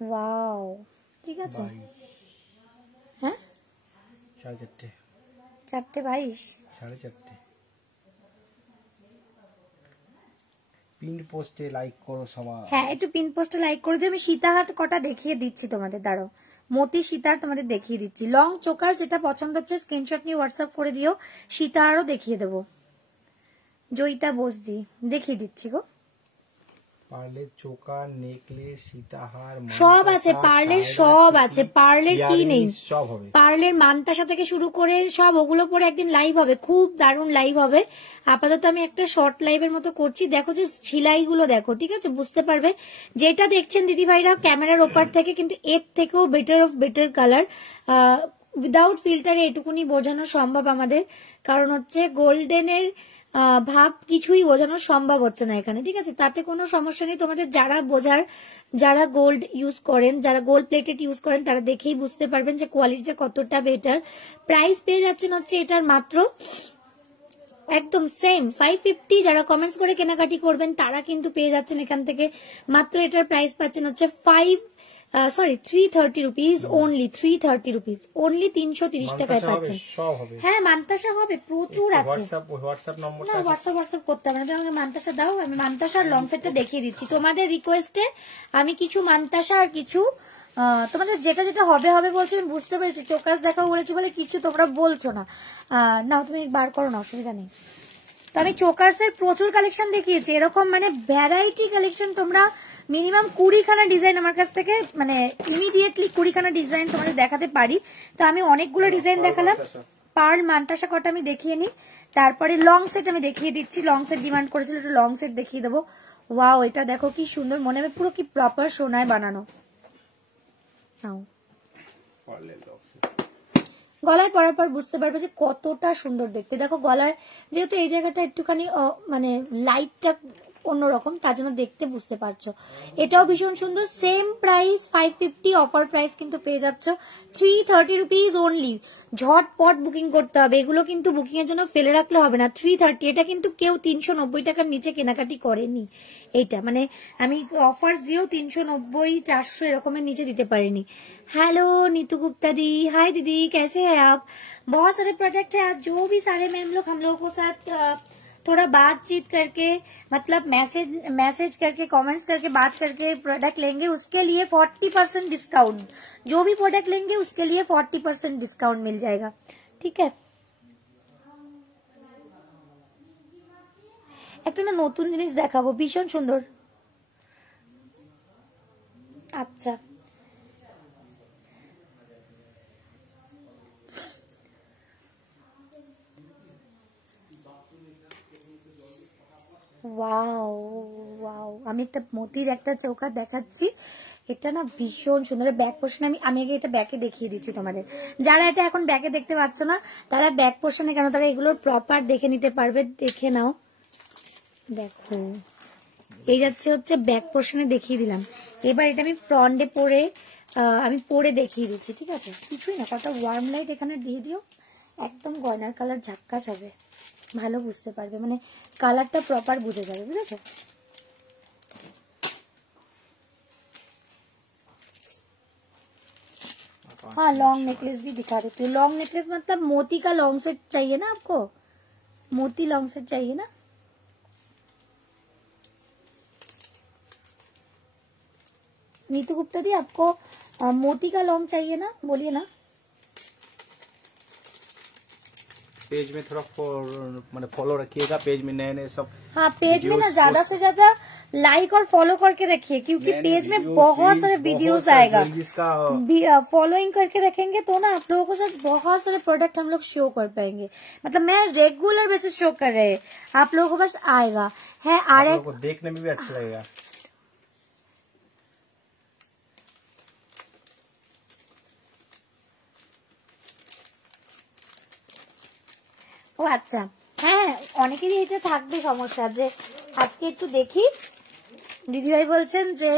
ওয়াও, ঠিক আছে। হ্যাঁ, 4:30, 4:22, 4:30। পিন পোস্টে লাইক করো সবাই। হ্যাঁ, একটু পিন পোস্টে লাইক করে দিও। আমি সীতাহার কটা দেখিয়ে দিচ্ছি তোমাদের, দাঁড়াও, মতি সীতাহার তোমাদের দেখিয়ে দিচ্ছি। লং চোকার যেটা পছন্দ হচ্ছে স্ক্রিনশট নিয়ে হোয়াটসঅ্যাপ করে দিও, সীতাহারও দেখিয়ে দেবো। জয়িতা বসদি দেখিয়ে দিচ্ছি গো। পার্লের চোকার, নেকলেস, সীতাহার সব আছে, পার্লের সব আছে, পার্লের কি নেই, সব হবে। পার্লের মানতাসা থেকে শুরু করে সব, ওগুলো পরে একদিন লাইভ হবে, খুব দারুণ লাইভ হবে। আপাতত আমি একটা শর্ট লাইভের মতো করছি, দেখো যে ছিলাইগুলো দেখো, ঠিক আছে, বুঝতে পারবে। যেটা দেখছেন দিদি ভাইরা ক্যামেরার ওপার থেকে, কিন্তু এর থেকেও better of better colour, without ফিল্টারে এটুকুনি বোঝানো সম্ভব আমাদের, কারণ হচ্ছে গোল্ডেনের ভাব কিছুই বোঝানো সম্ভব হচ্ছে না এখানে, ঠিক আছে। তাতে কোনো সমস্যা নেই, তোমাদের যারা বোঝার, যারা গোল্ড ইউজ করেন, যারা গোল্ড প্লেটেড ইউজ করেন, তারা দেখেই বুঝতে পারবেন যে কোয়ালিটিটা কতটা বেটার। প্রাইস পেয়ে যাচ্ছেন হচ্ছে এটার মাত্র একদম সেম 550। যারা কমেন্টস করে কেনাকাটি করবেন তারা কিন্তু পেয়ে যাচ্ছেন এখান থেকে মাত্র, এটার প্রাইস পাচ্ছেন হচ্ছে 330 রুপিস অনলি, 330 রুপিস অনলি, 330 টাকায় পাচ্ছেন। হ্যাঁ, মান্তাসা হবে, প্রচুর আছে। হোয়াটসঅ্যাপ করতে হবে না, তুমি আমাকে মান্তাসা দাও, আমি মান্তাসার লং সেটটা দেখিয়ে দিচ্ছি তোমাদের রিকোয়েস্টে। আমি কিছু মান্তাসা আর কিছু তোমাদের যেটা যেটা হবে হবে বলছি, আমি বুঝতে পেরেছি। চোকাস দেখাও বলেছি বলে কিছু তোমরা বলছো না, না তুমি বার করো না, অসুবিধা নেই। তো আমি চোকার্সের প্রচুর কালেকশন দেখিয়েছি, এরকম মানে ভ্যারাইটি কালেকশন। তোমরা মিনিমাম 20খানা ডিজাইন আমার কাছ থেকে, মানে ইমিডিয়েটলি 20খানা ডিজাইন তোমাদের দেখাতে পারি। তো আমি অনেকগুলো ডিজাইন দেখালাম। পার্ল মান্তাসা কটা আমি দেখিয়ে নিই, তারপরে লং সেট আমি দেখিয়ে দিচ্ছি। লং সেট ডিমান্ড করেছিল, একটু লং সেট দেখিয়ে দেবো। ওয়াও, এটা দেখো কি সুন্দর, মনে হবে পুরো কি প্রপার সোনায় বানানো। গলায় পরার পর বুঝতে পারবে যে কতটা সুন্দর দেখতে। দেখো গলায় যেহেতু এই জায়গাটা একটুখানি মানে লাইটটা অন্যরকম, তার জন্য দেখতে বুঝতে পারছো। এটাও ভীষণ সুন্দর, সেম প্রাইস 550, অফার প্রাইস কিন্তু পেয়ে যাচ্ছ 330 রুপিস অনলি। ঝটপট বুকিং করতে হবে, এগুলো কিন্তু বুকিং এর জন্য ফেলে রাখলে হবে না। 330, এটা কিন্তু কেউ 390 টাকার নিচে কেনাকাটি করেনি। এইটা মানে আমি অফার্স দিয়েও 390, 400 এরকমের নিচে দিতে পারিনি। हेलो नीतू गुप्ता दी, हाय दीदी, कैसे हैं आप? बहुत सारे प्रोडक्ट है आज, जो भी सारे में हम लोगों को साथ थोड़ा बातचीत करके, मतलब मैसेज करके, कमेंट्स करके, बात करके प्रोडक्ट लेंगे, उसके लिए 40% डिस्काउंट। जो भी प्रोडक्ट लेंगे उसके लिए 40% डिस्काउंट मिल जाएगा, ठीक है। একটা না নতুন জিনিস দেখাবো, ভীষণ সুন্দর। আচ্ছা, ওয়াও ওয়াও, আমি একটা মতির একটা চৌকাট দেখাচ্ছি। এটা না ভীষণ সুন্দর, ব্যাক পোর্শন আমি আগে এটা ব্যাকে দেখিয়ে দিচ্ছি তোমাদের। যারা এটা এখন ব্যাকে দেখতে পাচ্ছ না তারা ব্যাক পোর্শনে কেন, তারা এগুলো প্রপার দেখে নিতে পারবে। দেখে নাও, দেখো এই যাচ্ছে হচ্ছে ব্যাক পোর্শনে দেখিয়ে দিলাম। এবার এটা আমি ফ্রন্টে পরে আমি পরে দেখিয়ে দিচ্ছি, ঠিক আছে। কিছুই না, কটা ওয়ার্ম লাইট এখানে দিয়ে দিও, একদম গয়নার কালার ঝাক্কাস হবে, ভালো বুঝতে পারবে, মানে কালারটা প্রপার বুঝে যাবে, বুঝেছো। हाँ, लॉन्ग नेकलेस भी दिखा देती हूँ। लॉन्ग नेकलेस मतलब मोती का लॉन्ग सेट चाहिए ना आपको, मोती लॉन्ग सेट चाहिए ना। नीतू गुप्ता दी, आपको मोती का लॉन्ग चाहिए ना, बोलिए ना। पेज में थोड़ा मतलब फॉलो रखिएगा, पेज में नए नए सब। हाँ, पेज में ना ज्यादा से ज्यादा लाइक और फॉलो करके रखिए, क्योंकि पेज में बहुत सारे वीडियोस आएगा। फॉलोइंग करके रखेंगे तो ना आप लोगों को साथ बहुत सारे प्रोडक्ट हम लोग शो कर पाएंगे। मतलब मैं रेगुलर बेसिस शो कर रहे हैं, आप लोगों को बस आएगा है, आप को देखने में भी अच्छा लगेगा। ও আচ্ছা, হ্যাঁ অনেকেরই এটা থাকবে সমস্যা যে আজকে একটু দেখি। দিদিভাই বলছেন যে,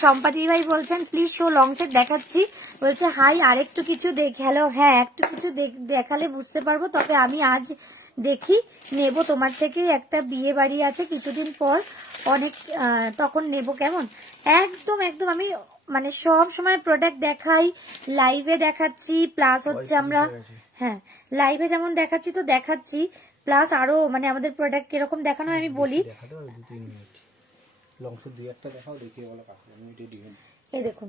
শম্পা দিদিভাই বলছেন প্লিজ শো লং সেট দেখাচ্ছি, বলছে হাই আরেকটু কিছু দেখালো। হ্যাঁ, একটু কিছু দেখালে বুঝতে পারবো, তবে আমি আজ দেখি নেব তোমার থেকে। একটা বিয়ে বাড়ি আছে কিছুদিন পর, অনেক তখন নেব, কেমন। একদম একদম আমি মানে সব সময় প্রোডাক্ট দেখাই, লাইভে দেখাচ্ছি, প্লাস হচ্ছে আমরা হ্যাঁ লাইভে যেমন দেখাচ্ছি তো দেখাচ্ছি, প্লাস আরো মানে আমাদের প্রোডাক্ট কিরকম দেখানো হয় আমি বলি। এই দেখুন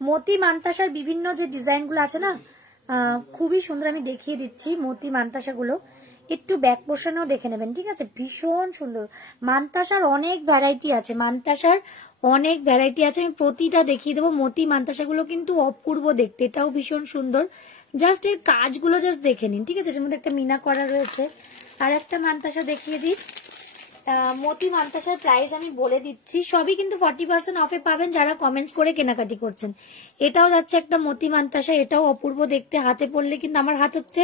মতি মান্তাসার বিভিন্ন যে ডিজাইন গুলো আছে না, খুবই সুন্দর, আমি দেখিয়ে দিচ্ছি মতি মান্তাসা গুলো। একটু ব্যাক পোর্শনেও দেখে নেবেন, ঠিক আছে। ভীষণ সুন্দর, মান্তাসার অনেক ভ্যারাইটি আছে, মান্তাসার অনেক ভ্যারাইটি আছে, আমি প্রতিটা দেখিয়ে দেবো। মতি মান্তাসা গুলো কিন্তু অপূর্ব দেখতে, এটাও ভীষণ সুন্দর। জাস্ট এর কাজগুলো জাস্ট দেখে নিন, ঠিক আছে। এর মধ্যে একটা মিনা করা রয়েছে। আর একটা মান্তাসা দেখিয়ে দিই, মতি মান্তাসার প্রাইস আমি বলে দিচ্ছি, সবই কিন্তু 40% অফে পাবেন যারা কমেন্টস করে কেনাকাটি করছেন। এটাও যাচ্ছে একটা মতি মান্তাসা, এটাও অপূর্ব দেখতে, হাতে পরলে কিন্তু আমার হাত হচ্ছে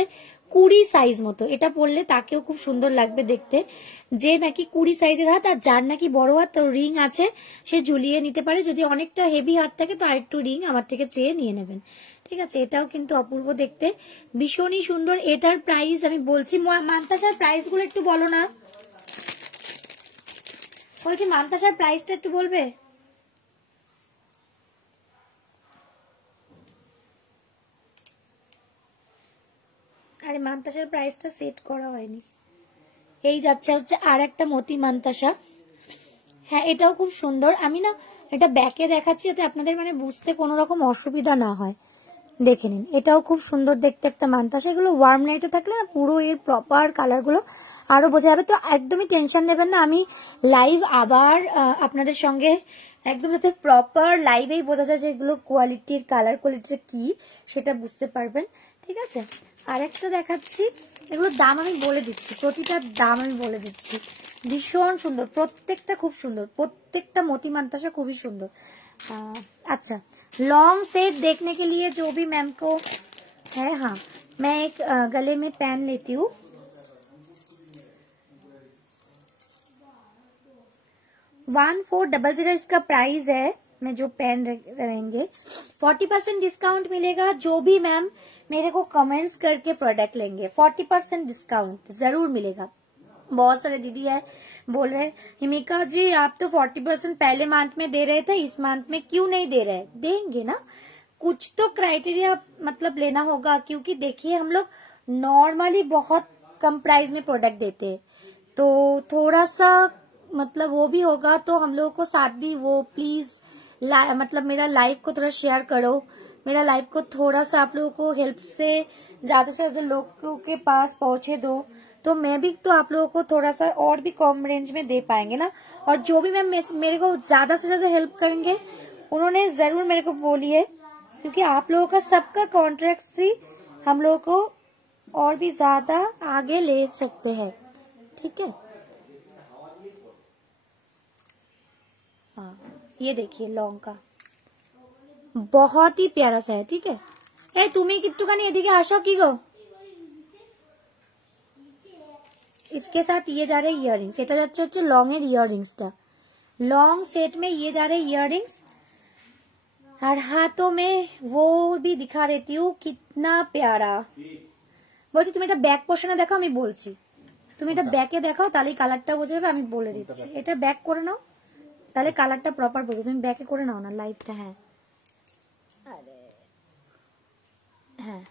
20 সাইজ মতো, এটা পরলে তাকেও খুব সুন্দর লাগবে দেখতে। যে নাকি 20 সাইজের হাত, আর যার নাকি বড় হাত, তো রিং আছে, সে ঝুলিয়ে নিতে পারে। যদি অনেকটা হেভি হাত থাকে তো আরেকটু রিং আমার থেকে চেয়ে নিয়ে নেবেন, ঠিক আছে। এটাও কিন্তু অপূর্ব দেখতে, ভীষণই সুন্দর। এটার প্রাইস আমি বলছি, মান্তাসার প্রাইস গুলো একটু বলো না, বলছি মান্তাসার প্রাইসটা একটু বলবে। আরে মান্তাসার প্রাইসটা সেট করা হয়নি। এই যাচ্ছে হচ্ছে আর একটা মতি মান্তাসা, হ্যাঁ এটাও খুব সুন্দর। আমি না এটা ব্যাকে দেখাচ্ছি যাতে আপনাদের মানে বুঝতে কোনো রকম অসুবিধা না হয়, দেখে নিন। এটাও খুব সুন্দর দেখতে একটা মান্তাসা। এগুলো ওয়ার্ম লাইটে থাকলে না পুরো এর প্রপার কালার গুলো আরো বোঝা যাবে। তো একদমই টেনশন নেবেন না, আমি লাইভ আবার আপনাদের সঙ্গে একদম যাতে প্রপার লাইভেই বোঝা যায় যে এগুলো কোয়ালিটির, কালার কোয়ালিটিটা কি সেটা বুঝতে পারবেন, ঠিক আছে। আরেকটা দেখাচ্ছি, এগুলোর দাম আমি বলে দিচ্ছি, প্রতিটার দাম আমি বলে দিচ্ছি। ভীষণ সুন্দর, প্রত্যেকটা খুব সুন্দর, প্রত্যেকটা মতি মান্তাসা খুবই সুন্দর। अच्छा, लॉन्ग सेट देखने के लिए जो भी मैम को है, हाँ मैं एक गले में पहन लेती हूँ। 1400 इसका प्राइस है। मैं जो पेन रहेंगे 40% डिस्काउंट मिलेगा। जो भी मैम मेरे को कमेंट्स करके प्रोडक्ट लेंगे 40% डिस्काउंट जरूर मिलेगा। बहुत सारे दीदी है बोल रहे हिमिका जी आप तो 40% पहले मंथ में दे रहे थे, इस मंथ में क्यों नहीं दे रहे? देंगे ना, कुछ तो क्राइटेरिया मतलब लेना होगा, क्योंकि देखिए हम लोग नॉर्मली बहुत कम प्राइस में प्रोडक्ट देते हैं, तो थोड़ा सा मतलब वो भी होगा। तो हम लोगों को साथ भी वो प्लीज मतलब मेरा लाइव को थोड़ा शेयर करो, मेरा लाइव को थोड़ा सा आप लोगों को हेल्प से ज्यादा लोगों के पास पहुंचे दो, तो मैं भी तो आप लोगों को थोड़ा सा और भी कम रेंज में दे पाएंगे ना। और जो भी मैम मेरे को ज्यादा से ज्यादा हेल्प करेंगे उन्होंने जरूर मेरे को बोली है, क्योंकि आप लोगों का सबका कॉन्ट्रैक्ट से हम लोगों को और भी ज्यादा आगे ले सकते हैं। ठीक है, हाँ ये देखिए लॉन्ग का बहुत ही प्यारा सा है। ठीक है, ए तुम्हें किट्टूखानी एदिके आसो की गो। इसके साथ ये जा रहे इयररिंग्स, এটা যাচ্ছে হচ্ছে লং এর ইয়াররিংসটা, लॉन्ग सेट में ये जा रहे इयररिंग्स, और हाथों में वो भी दिखा देती हूँ कितना प्यारा। বলছি তুমি এটা ব্যাক পোর্শনে দেখো, আমি বলছি তুমি এটা ব্যাকে দেখাও, তাহলে কালারটা বোঝা যাবে। আমি বলে দিচ্ছি, এটা ব্যাক করে নাও তাহলে কালারটা প্রপার বোঝা। তুমি ব্যাকে করে নাও না লাইভটা। হ্যাঁ আরে হ্যাঁ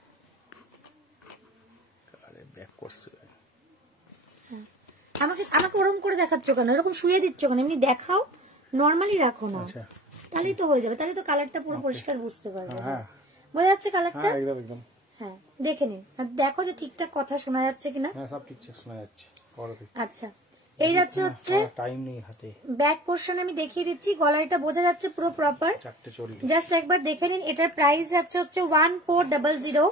ব্যাক করছে। আমাকে আমাকে ওরকম করে দেখাচ্ছ কেন? এরকম শুয়ে দিচ্ছ কেন? এমনি দেখাও, নর্মালি রাখো না, তাহলেই তো হয়ে যাবে। তাহলে তো কালারটা পুরো পরিষ্কার বুঝতে পারবে। বোঝা যাচ্ছে কালারটা? একদম। হ্যাঁ দেখে নিন, দেখো যে ঠিকঠাক কথা শোনা যাচ্ছে কিনা। হ্যাঁ সব ঠিকঠাক শোনা যাচ্ছে। আচ্ছা এই যাচ্ছে হচ্ছে টাইম নেই হাতে। ব্যাক পোর্শন আমি দেখিয়ে দিচ্ছি, গলাটা বোঝা যাচ্ছে পুরো প্রপার। জাস্ট একবার দেখে নিন। এটার প্রাইস যাচ্ছে হচ্ছে 1400।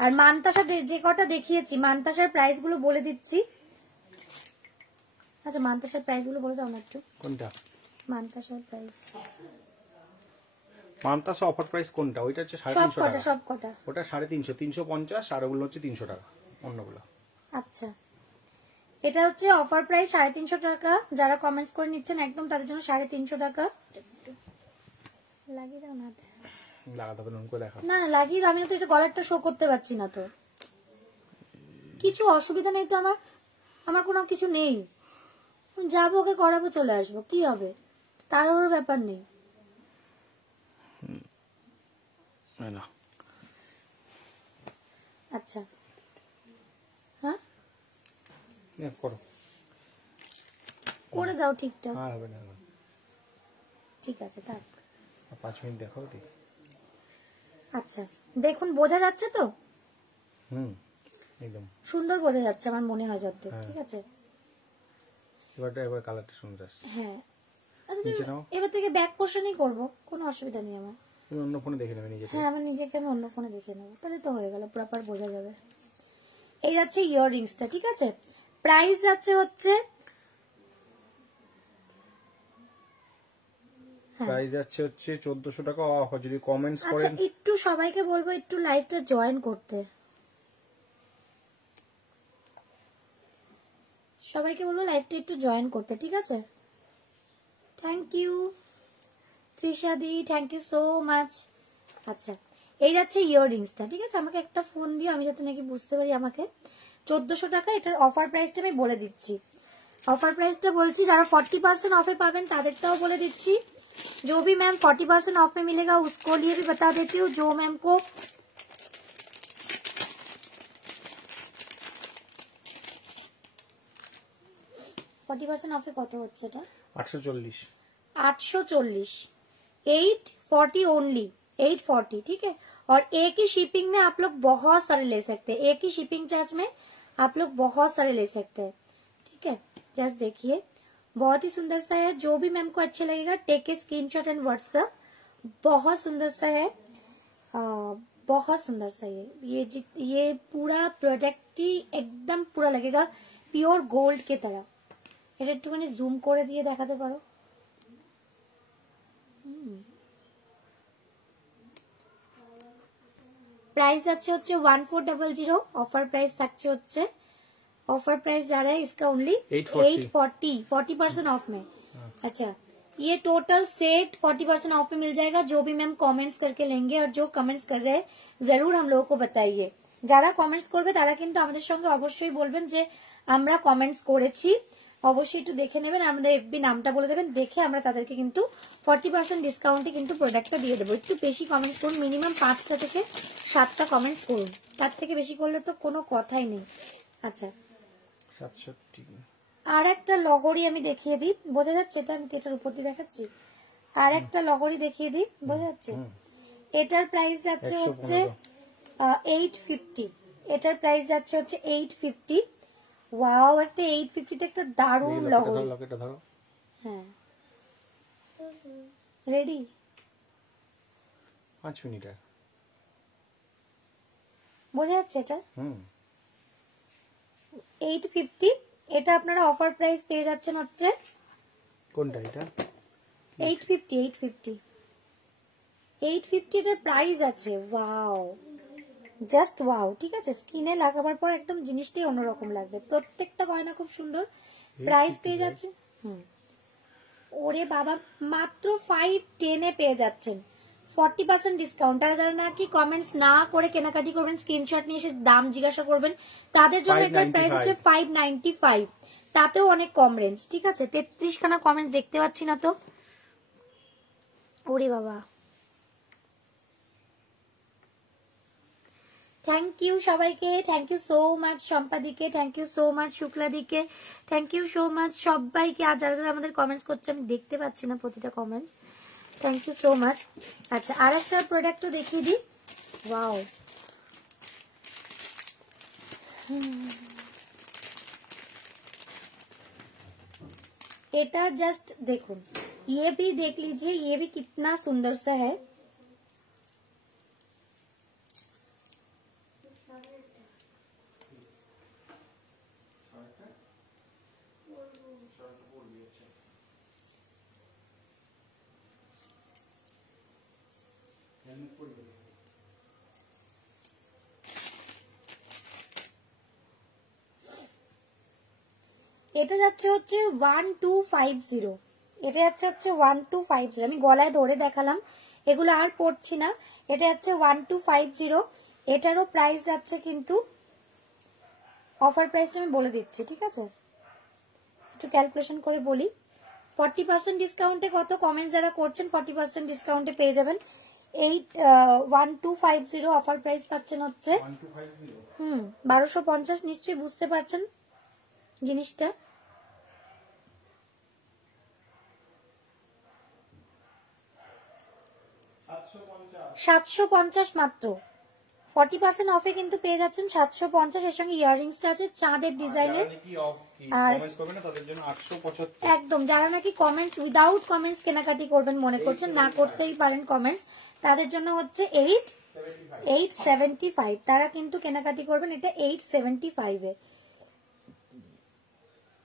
আর মানতাসা যে কটা দেখিয়েছি মানতাসার প্রাইস গুলো বলে দিচ্ছি। আচ্ছা মানতাসার প্রাইস গুলো বলে দাও না একটু। কোনটা মানতাসার প্রাইস? মানতাসা অফার প্রাইস কোনটা? ওইটা হচ্ছে 350 টাকা। সব কটা ওটা 350, 350 আর ওগুলো হচ্ছে 300 টাকা অন্যগুলো। আচ্ছা এটা হচ্ছে অফার প্রাইস 350 টাকা। যারা কমেন্টস করে নিচ্ছেন একদম তাদের জন্য 350 টাকা। লাগিয়ে দাও না, লাগাতে হবে না, দেখা না না লাগিয়ে দাও। আমি তো এটা গলারটা শো করতে পারছি না, তো কিছু অসুবিধা নেই তো আমার কোনো কিছু নেই। যাবো ওকে করাবো চলে আসবো, কি হবে, তার ওর ব্যাপার নেই। আচ্ছা হ্যাঁ করো, করে দাও ঠিকঠাক। হবে না, ঠিক আছে থাক, 5 মিনিট দেখাও দি। আচ্ছা দেখুন বোঝা যাচ্ছে তো? একদম সুন্দর বোঝা যাচ্ছে আমার মনে হয় যত। ঠিক আছে এবার কালারটা সুন্দর আসছে। হ্যাঁ আচ্ছা এবার থেকে ব্যাক পোর্শনই করবো, কোনো অসুবিধা নেই আমার। তুমি অন্য ফোনে দেখে নেবে নিজে? হ্যাঁ আমি নিজেকে আমি অন্য ফোনে দেখে নেবো, তাহলে তো হয়ে গেল, প্রপার বোঝা যাবে। এই যাচ্ছে ইয়াররিংসটা। ঠিক আছে প্রাইস যাচ্ছে হচ্ছে প্রাইস যাচ্ছে হচ্ছে 1400 টাকা। যদি কমেন্টস করেন একটু সবাইকে বলবো একটু লাইভটা জয়েন করতে, সবাইকে বলবো লাইভটা একটু জয়েন করতে। ঠিক আছে থ্যাংক ইউ ত্রিশাদি, থ্যাংক ইউ সো মাচ। আচ্ছা এই যাচ্ছে ইয়াররিংসটা। ঠিক আছে আমাকে একটা ফোন দিও আমি যাতে নাকি বুঝতে পারি। আমাকে 1400 টাকা। এটার অফার প্রাইসটা আমি বলে দিচ্ছি। ऑफर प्राइसটা বলছি, যারা 40% ऑफे पाবেন তাদেরটাও বলে দিচ্ছি। जो भी मैम 40% ऑफ में मिलेगा उसको लिए भी बता देती हूँ। जो मैम को ऑफे কত হচ্ছে এটা? 840 840 ओनली 840। ठीक है और एक ही शिपिंग में आप लोग बहुत सारे ले सकते हैं, एक ही शिपिंग चार्ज में आप लोग बहुत सारे ले सकते हैं। ठीक है जस्ट देखिए बहुत ही सुंदर सा है। जो भी मैम को अच्छा लगेगा take a screenshot and WhatsApp. बहुत सुंदर सा है, बहुत सुंदर सा है। ये पूरा प्रोडक्ट ही एकदम पूरा लगेगा प्योर गोल्ड के तरह। এটা একটুখানি জুম করে দিয়ে দেখাতে পারো। प्राइस যাচ্ছে হচ্ছে 1400। ऑफर प्राइस থাকছে হচ্ছে ऑफर प्राइस जा रहा है इसका ओनली 840 40% ऑफ में। अच्छा ये टोटल सेट 40% ऑफ में मिल जाएगा। जो भी मैम कमेंट्स करके लेंगे और जो कमेंट्स कर रहे हैं जरूर हम लोगों को बताइए। যারা কমেন্টস করবে তারা কিন্তু আমাদের সঙ্গে অবশ্যই বলবেন যে আমরা কমেন্টস করেছি, অবশ্যই একটু দেখে নেবেন, আমাদের এফবি নামটা বলে দেবেন, দেখে আমরা তাদেরকে কিন্তু 40% ডিসকাউন্টে কিন্তু প্রোডাক্টটা দিয়ে দেবো। একটু বেশি কমেন্টস করুন, মিনিমাম 5টা থেকে 7টা কমেন্টস করুন, তার থেকে বেশি করলে তো কোনো কথাই নেই। আচ্ছা 760 আর একটা লহরি আমি দেখিয়ে দিই, বোঝা যাচ্ছে? এটা আমি এটার উপর দিয়ে দেখাচ্ছি। আর একটা লহরি দেখিয়ে দিই, বোঝা যাচ্ছে? এটার প্রাইস যাচ্ছে হচ্ছে 850, এটার প্রাইস যাচ্ছে হচ্ছে 850। ওয়াও, একটা 850 তে একটা দারুণ লহরি। লকেটটা ধরো। হ্যাঁ রেডি, 5 মিনিট। বোঝা যাচ্ছে? এটা 850, এটা আপনারা অফার প্রাইস পেয়ে যাচ্ছেন হচ্ছে কোনটা এটা? 850 এটার প্রাইস আছে। ওয়াও, জাস্ট ওয়াও, ঠিক আছে? স্কিনে লাগাবার পর একদম জিনিসটাই অন্যরকম লাগবে। প্রত্যেকটা গয়না খুব সুন্দর, প্রাইস পেয়ে যাচ্ছে। ওরে বাবা, মাত্র 510 এ পেয়ে যাচ্ছেন 40% ডিসকাউন্ট। আর যারা নাকি কমেন্টস না করে কেনাকাটি করবেন, স্ক্রিনশট নিয়ে এসে দাম জিজ্ঞাসা করবেন, তাদের জন্য এটার প্রাইস হচ্ছে 595, তাতেও অনেক কম রেঞ্জ। ঠিক আছে, 33 খানা কমেন্টস দেখতে পাচ্ছি না তো। ওরে বাবা, থ্যাংক ইউ সবাইকে, থ্যাংক ইউ সো মাচ সম্পাদিকে, থ্যাংক ইউ সো মাচ শুক্লাদিকে, থ্যাংক ইউ সো মাচ সবাইকে। আর যারা যারা আমাদের কমেন্টস করছে আমি দেখতে পাচ্ছি না প্রতিটা comments, thank you so much. আচ্ছা আর একটা প্রোডাক্টও দেখিয়ে দিই। ওয়াও, এটা জাস্ট দেখুন, ये भी देख लीजिए, ये भी कितना सुंदर सा है। এটা যাচ্ছে হচ্ছে 1250, এটা যাচ্ছে হচ্ছে 1250। আমি গলায় ধরে দেখালাম, এগুলো আর পড়ছি না। এটা যাচ্ছে 1250, এটারও প্রাইস যাচ্ছে কিন্তু অফার প্রাইসটা আমি বলে দিচ্ছি, ঠিক আছে? একটু ক্যালকুলেশন করে বলি। 40% ডিসকাউন্টে কত কমেন্টস যারা করছেন 40% ডিসকাউন্টে পেয়ে যাবেন। 1250 অফার প্রাইস পাচ্ছেন হচ্ছে 1250। নিশ্চয়ই বুঝতে পারছেন জিনিসটা। 750 মাত্র, 40% অফে কিন্তু পেয়ে যাচ্ছেন 750। এর সঙ্গে ইয়াররিংসটা আছে চাঁদের ডিজাইনের। আর একদম যারা নাকি কমেন্টস উইদাউট কমেন্টস কেনাকাটি করবেন মনে করছেন, না করতেই পারেন কমেন্টস, তাদের জন্য হচ্ছে 875, তারা কিন্তু কেনাকাটি করবেন এটা 875 এ।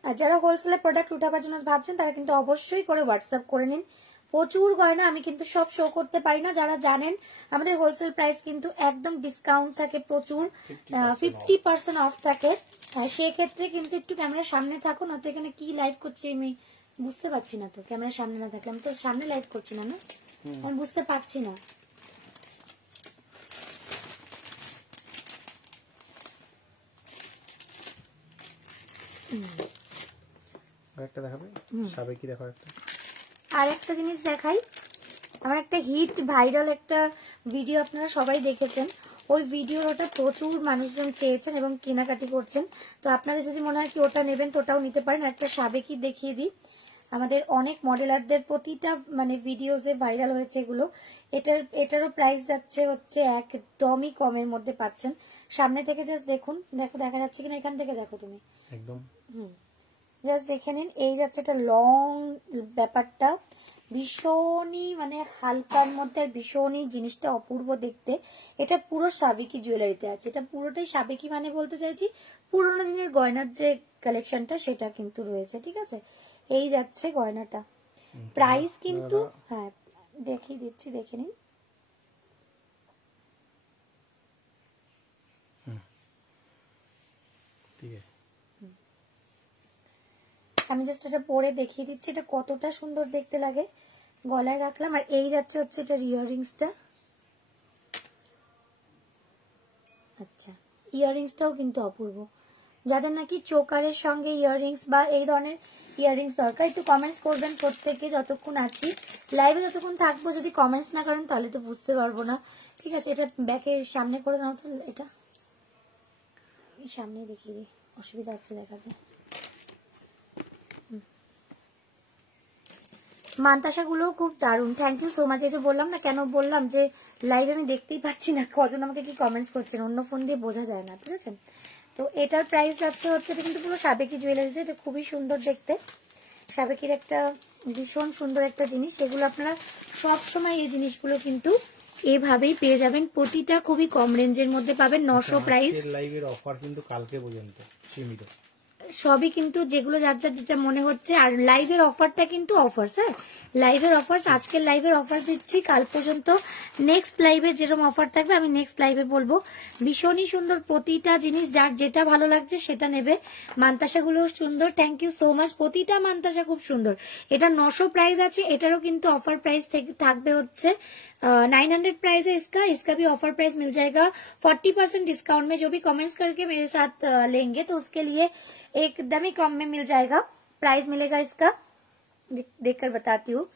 আর যারা হোলসেলের প্রোডাক্ট উঠাবার জন্য ভাবছেন তারা কিন্তু অবশ্যই করে হোয়াটসঅ্যাপ করে নিন। প্রচুর গয়না, আমি কিন্তু সব শো করতে পারি না। যারা জানেন আমাদের হোলসেল প্রাইস কিন্তু একদম ডিসকাউন্ট থাকে, প্রচুর 50% অফ থাকে। সেক্ষেত্রে কিন্তু একটু ক্যামেরার সামনে থাকুন, অত এখানে কি লাইভ করছি আমি বুঝতে পারছি না। তো ক্যামেরার সামনে না থাকলে, আমি তো সামনে লাইভ করছি না, আমি বুঝতে পারছি না। একটা দেখাবে সাবেকি, দেখো একটা। আর একটা জিনিস দেখাই, আমার একটা হিট ভাইরাল একটা ভিডিও আপনারা সবাই দেখেছেন, ওই ভিডিওর ওটা প্রচুর মানুষজন চেয়েছেন এবং কেনাকাটি করছেন। তো আপনারা যদি মনে হয় কি ওটা নেবেন তো ওটাও নিতে পারেন। একটা সাবেকি দেখিয়ে দিই, আমাদের অনেক মডেলারদের প্রতিটা মানে ভিডিওতে ভাইরাল হয়েছে এগুলো। এটারও প্রাইস যাচ্ছে হচ্ছে একদমই কমের মধ্যে পাচ্ছেন। সামনে থেকে জাস্ট দেখুন, দেখো দেখা যাচ্ছে কিনা, এখান থেকে দেখো তুমি একদম, জাস্ট দেখে নিন। এই যাচ্ছে একটা লং ব্যাপারটা, ভীষণই মানে হালকার মধ্যে, আর ভীষণই জিনিসটা অপূর্ব দেখতে। এটা পুরো সাবেকি জুয়েলারিতে আছে, এটা পুরোটাই সাবেকি, মানে বলতে চাইছি পুরোনো দিনের গয়নার যে কালেকশনটা সেটা কিন্তু রয়েছে, ঠিক আছে? এই যাচ্ছে গয়নাটা, প্রাইস কিন্তু হ্যাঁ দেখিয়ে দিচ্ছি, দেখে নিন। ঠিক আছে, আমি জাস্ট এটা পরে দেখিয়ে দিচ্ছি এটা কতটা সুন্দর দেখতে লাগে। গলায় রাখলাম, আর এই যাচ্ছে হচ্ছে এটার ইয়াররিংসটা। আচ্ছা, ইয়াররিংসটাও কিন্তু অপূর্ব। যাদের নাকি চোকারের সঙ্গে ইয়াররিংস বা এই ধরনের ইয়াররিংস দরকার, একটু কমেন্টস করবেন প্রত্যেকে যতক্ষণ আছি লাইভে, যতক্ষণ থাকবো। যদি কমেন্টস না করেন তাহলে তো বুঝতে পারবো না। ঠিক আছে, এটা ব্যাকে সামনে করে নাও তো, এটা সামনে দেখিয়ে দিই, অসুবিধা হচ্ছে দেখাতে। মান্তাসাগুলো খুব দারুণ, থ্যাংক ইউ সো মাচ। এই যে বললাম না, কেন বললাম যে লাইভে আমি দেখতেই পাচ্ছি না কজন আমাকে কি কমেন্টস করছেন, অন্য ফোন দিয়ে বোঝা যায় না, ঠিক আছে। তো এটার প্রাইস যাচ্ছে হচ্ছে, এটা কিন্তু পুরো সাবেকি জুয়েলারিজ, এটা খুবই সুন্দর দেখতে। সাবেকির একটা ভীষণ সুন্দর একটা জিনিস, এগুলো আপনারা সব সময় এই জিনিসগুলো কিন্তু এভাবেই পেয়ে যাবেন। প্রতিটা খুবই কম রেঞ্জের মধ্যে পাবেন, 900 প্রাইস। লাইভের অফার কিন্তু কালকে পর্যন্ত সীমিত, সবই কিন্তু যেগুলো যার যার যেটা মনে হচ্ছে। আর লাইভের অফারটা কিন্তু অফার্স, হ্যাঁ লাইভের অফার্স, আজকের লাইভের অফার দিচ্ছি কাল পর্যন্ত। নেক্সট লাইভে যেরকম অফার থাকবে আমি নেক্সট লাইভে বলবো। ভীষণই সুন্দর প্রতিটা জিনিস, যার যেটা ভালো লাগছে সেটা নেবে। মান্তাসাগুলো সুন্দর, থ্যাংক ইউ সো মাচ। প্রতিটা মান্তাসা খুব সুন্দর। এটা 900 প্রাইস আছে, এটারও কিন্তু অফার প্রাইস থাকবে হচ্ছে 900 प्राइस है इसका भी ऑफर प्राइस मिल जाएगा 40% डिस्काउंट में। जो भी कमेंट्स करके मेरे साथ लेंगे तो उसके लिए एकदम ही कम में मिल जाएगा। प्राइस मिलेगा इसका, देखकर बताती हूँ,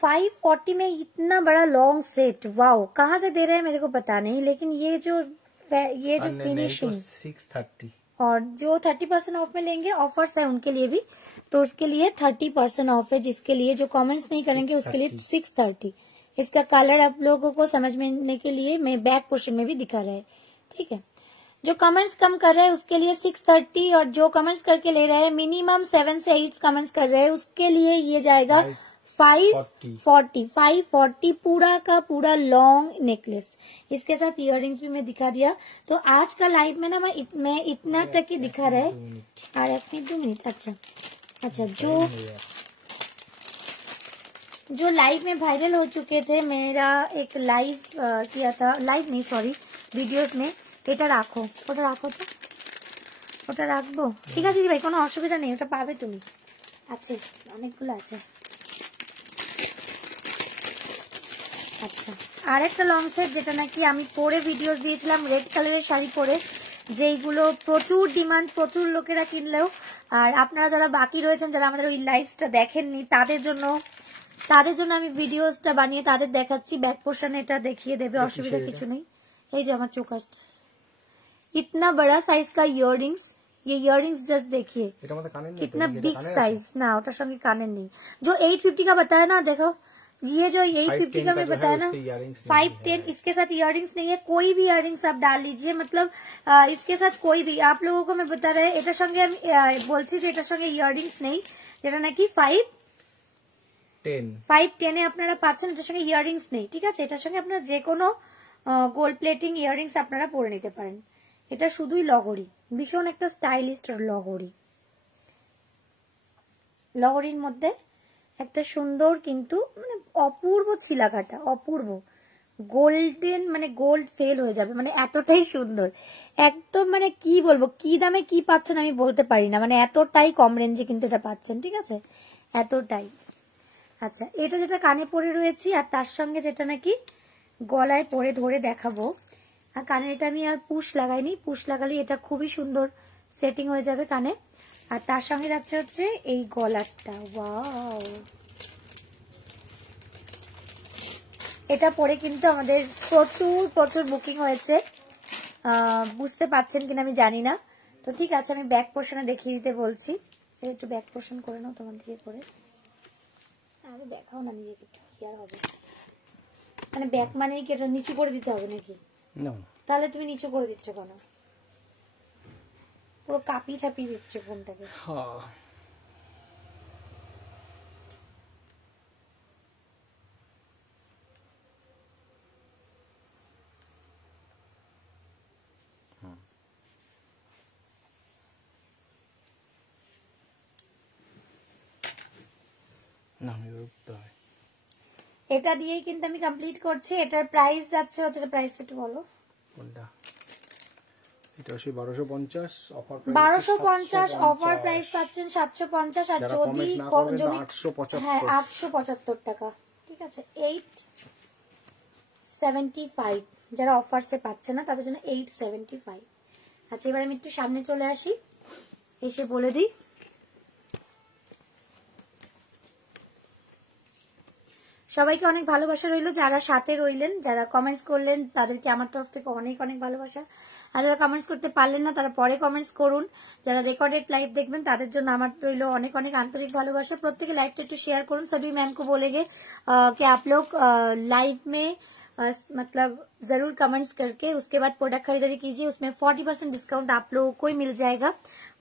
540 में इतना बड़ा लॉन्ग सेट। वाओ, कहाँ से दे रहे हैं मेरे को पता नहीं, लेकिन ये जो फिनिशिंग 630 और जो 30% ऑफ में लेंगे, ऑफर्स है उनके लिए भी, तो उसके लिए 30% ऑफ है। जिसके लिए जो कमेंट्स नहीं करेंगे उसके लिए 630। इसका कलर आप लोगों को समझने के लिए मैं बैक पोर्शन में भी दिखा रहा है, ठीक है। जो कमेंट्स कम कर रहे हैं उसके लिए 630, और जो कमेंट्स करके ले रहे हैं मिनिमम 7 से 8 कमेंट्स कर रहे हैं उसके लिए ये जाएगा 540 पूरा का पूरा लॉन्ग नेकलेस। इसके साथ इयररिंग्स भी मैं दिखा दिया। तो आज का लाइव में ना मैं इतना तक ही दिखा रहे, और 2 मिनट। अच्छा, जो लाइव में वायरल हो चुके थे, मेरा एक लाइव किया था, लाइव नहीं सॉरी ভিডিওস में, এটা রাখো, ওটা রাখো, তো ওটা রাখবো, ঠিক আছে দিদি ভাই, কোনো অসুবিধা নেই, ওটা পাবে তুমি, আছে অনেকগুলো আছে। আচ্ছা, আর একটা লং সেট যেটা নাকি আমি পরে ভিডিওস দিয়েছিলাম রেড কালারের শাড়ি পরে, যেইগুলো প্রচুর ডিমান্ড, প্রচুর লোকেরা কিনলেও। আর আপনারা যারা বাকি রয়েছেন, যারা আমাদের ওই লাইভসটা দেখেননি, তাদের জন্য আমি ভিডিওসটা বানিয়ে তাদের দেখাচ্ছি। ব্যাক পোর্শনে এটা দেখিয়ে দেবে, অসুবিধা কিছু নেই। এই যে আমার চোকাসটা, इतना बड़ा साइज का इयररिंग्स, ये इयररिंग्स जस्ट देखिए कितना बिग साइज। ना ওটার সঙ্গে কানের নেই। जो 850 का बताया ना, देखो ये जो 850 का मैं बताया ना, 510, इसके साथ इयररिंग्स नहीं है। कोई भी इयररिंग्स आप डाल लीजिए, मतलब इसके साथ कोई भी, आप लोगों को मैं बता रहे, এটার সঙ্গে আমি বলছি যে এটার সঙ্গে ইয়ররিংস নেই, যেটা নাকি 510 এ আপনারা পাচ্ছেন, এটার সঙ্গে ইয়ররিংস নেই, ঠিক আছে। এটার সঙ্গে আপনারা যে কোনো গোল্ড প্লেটিং ইয়াররিংস আপনারা পরে নিতে পারেন। এটা শুধুই লহরি, ভীষণ একটা স্টাইলিস্ট লহরি, লহরির মধ্যে একটা সুন্দর কিন্তু মানে অপূর্ব ছিলাকাটা, অপূর্ব গোল্ডেন, মানে গোল্ড ফেল হয়ে যাবে, মানে এতটাই সুন্দর একদম। মানে কি বলবো, কি দামে কি পাচ্ছেন আমি বলতে পারি না, মানে এতটাই কম রেঞ্জে কিন্তু এটা পাচ্ছেন, ঠিক আছে, এতটাই। আচ্ছা, এটা যেটা কানে পরে রয়েছি, আর তার সঙ্গে যেটা নাকি গলায় পরে ধরে দেখাবো, আর কানে এটা আমি আর পুশ লাগাইনি, পুশ লাগালে এটা খুবই সুন্দর সেটিং হয়ে যাবে কানে। আর তার সঙ্গে যাচ্ছে হচ্ছে এই গলারটা, ওয়াও, এটা পরে কিন্তু আমাদের প্রচুর বুকিং হয়েছে, বুঝতে পারছেন কিনা আমি জানি না। তো ঠিক আছে, আমি ব্যাক পোর্শনে দেখিয়ে দিতে বলছি, একটু ব্যাক পোর্শন করে নাও তোমার দিকে করে, আরে দেখাও না নিজেকে, কি আর হবে, মানে ব্যাক মানে কি এটা নিচু করে দিতে হবে নাকি? তাহলে তুমি নিচু করে দিচ্ছ কেন? পুরো কাঁপিয়ে ছাপিয়ে দিচ্ছ ফোনটাকে। এটা দিয়েই কিন্তু আমি কমপ্লিট করছি। এটার প্রাইস যাচ্ছে হচ্ছে, প্রাইসটা একটু বলো। কোনটা? এটা হচ্ছে 1250 অফার 1250 অফার প্রাইস পাচ্ছেন 750 আর যদি জমি 875 হ্যাঁ 875 টাকা ঠিক আছে 875 যারা অফারসে পাচ্ছে না তাদের জন্য 875। আচ্ছা এবার আমি একটু সামনে চলে আসি এসে বলে দিই সবাইকে অনেক ভালোবাসা রইলো যারা সাথে রইলেন যারা কমেন্টস করলেন তাদেরকে আমার তরফ থেকে অনেক অনেক ভালোবাসা আর যারা কমেন্টস করতে পারলেন না তারা পরে কমেন্টস করুন যারা রেকর্डेड लाइव দেখবেন তাদের জন্য আমার রইলো অনেক অনেক আন্তরিক ভালোবাসা প্রত্যেকে লাইভটা একটু শেয়ার করুন सभी मैम को बोलेंगे कि आप लोग लाइव में मतलब जरूर कमेंट्स करके उसके बाद प्रोडक्ट खरीदारी कीजिए उसमें 40% डिस्काउंट आप लोगों को ही मिल जाएगा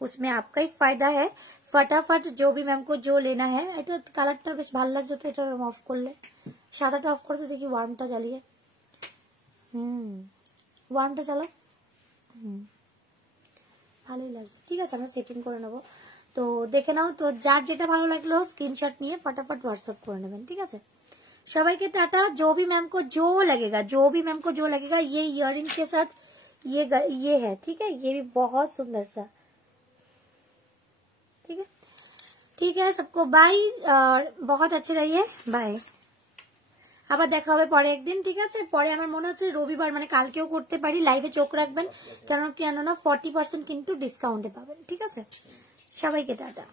उसमें आपका ही फायदा है फटाफट जो भी मैम को जो लेना है এটা কালারটা বেশ ভালো লাগছে তো এটা অফ করলে সাদাটা অফ করতে দেখি ওয়ার্মটা জ্বালিয়ে ওয়ার্মটা জ্বালাও ভালোই লাগছে ঠিক আছে আমরা সেটিং করে নেব তো দেখে নাও তো যার যেটা ভালো লাগলো স্ক্রিনশট নিয়ে फटाफट व्हाट्सएप করে নেবেন ঠিক আছে সবাইকে টাটা जो भी मैम को जो लगेगा ये इयररिंग के साथ ये है ठीक है ये भी बहुत सुंदर सा ठीक है सबको बाय और बहुत अच्छे रहिए बाय আবার দেখা হবে পরে একদিন ঠিক আছে পরে আমার মনে হচ্ছে রবিবার মানে কালকেও করতে পারি লাইভে চোখ রাখবেন কেন না 40% কিন্তু ডিসকাউন্টে পাবেন ঠিক আছে সবাইকে টাটা।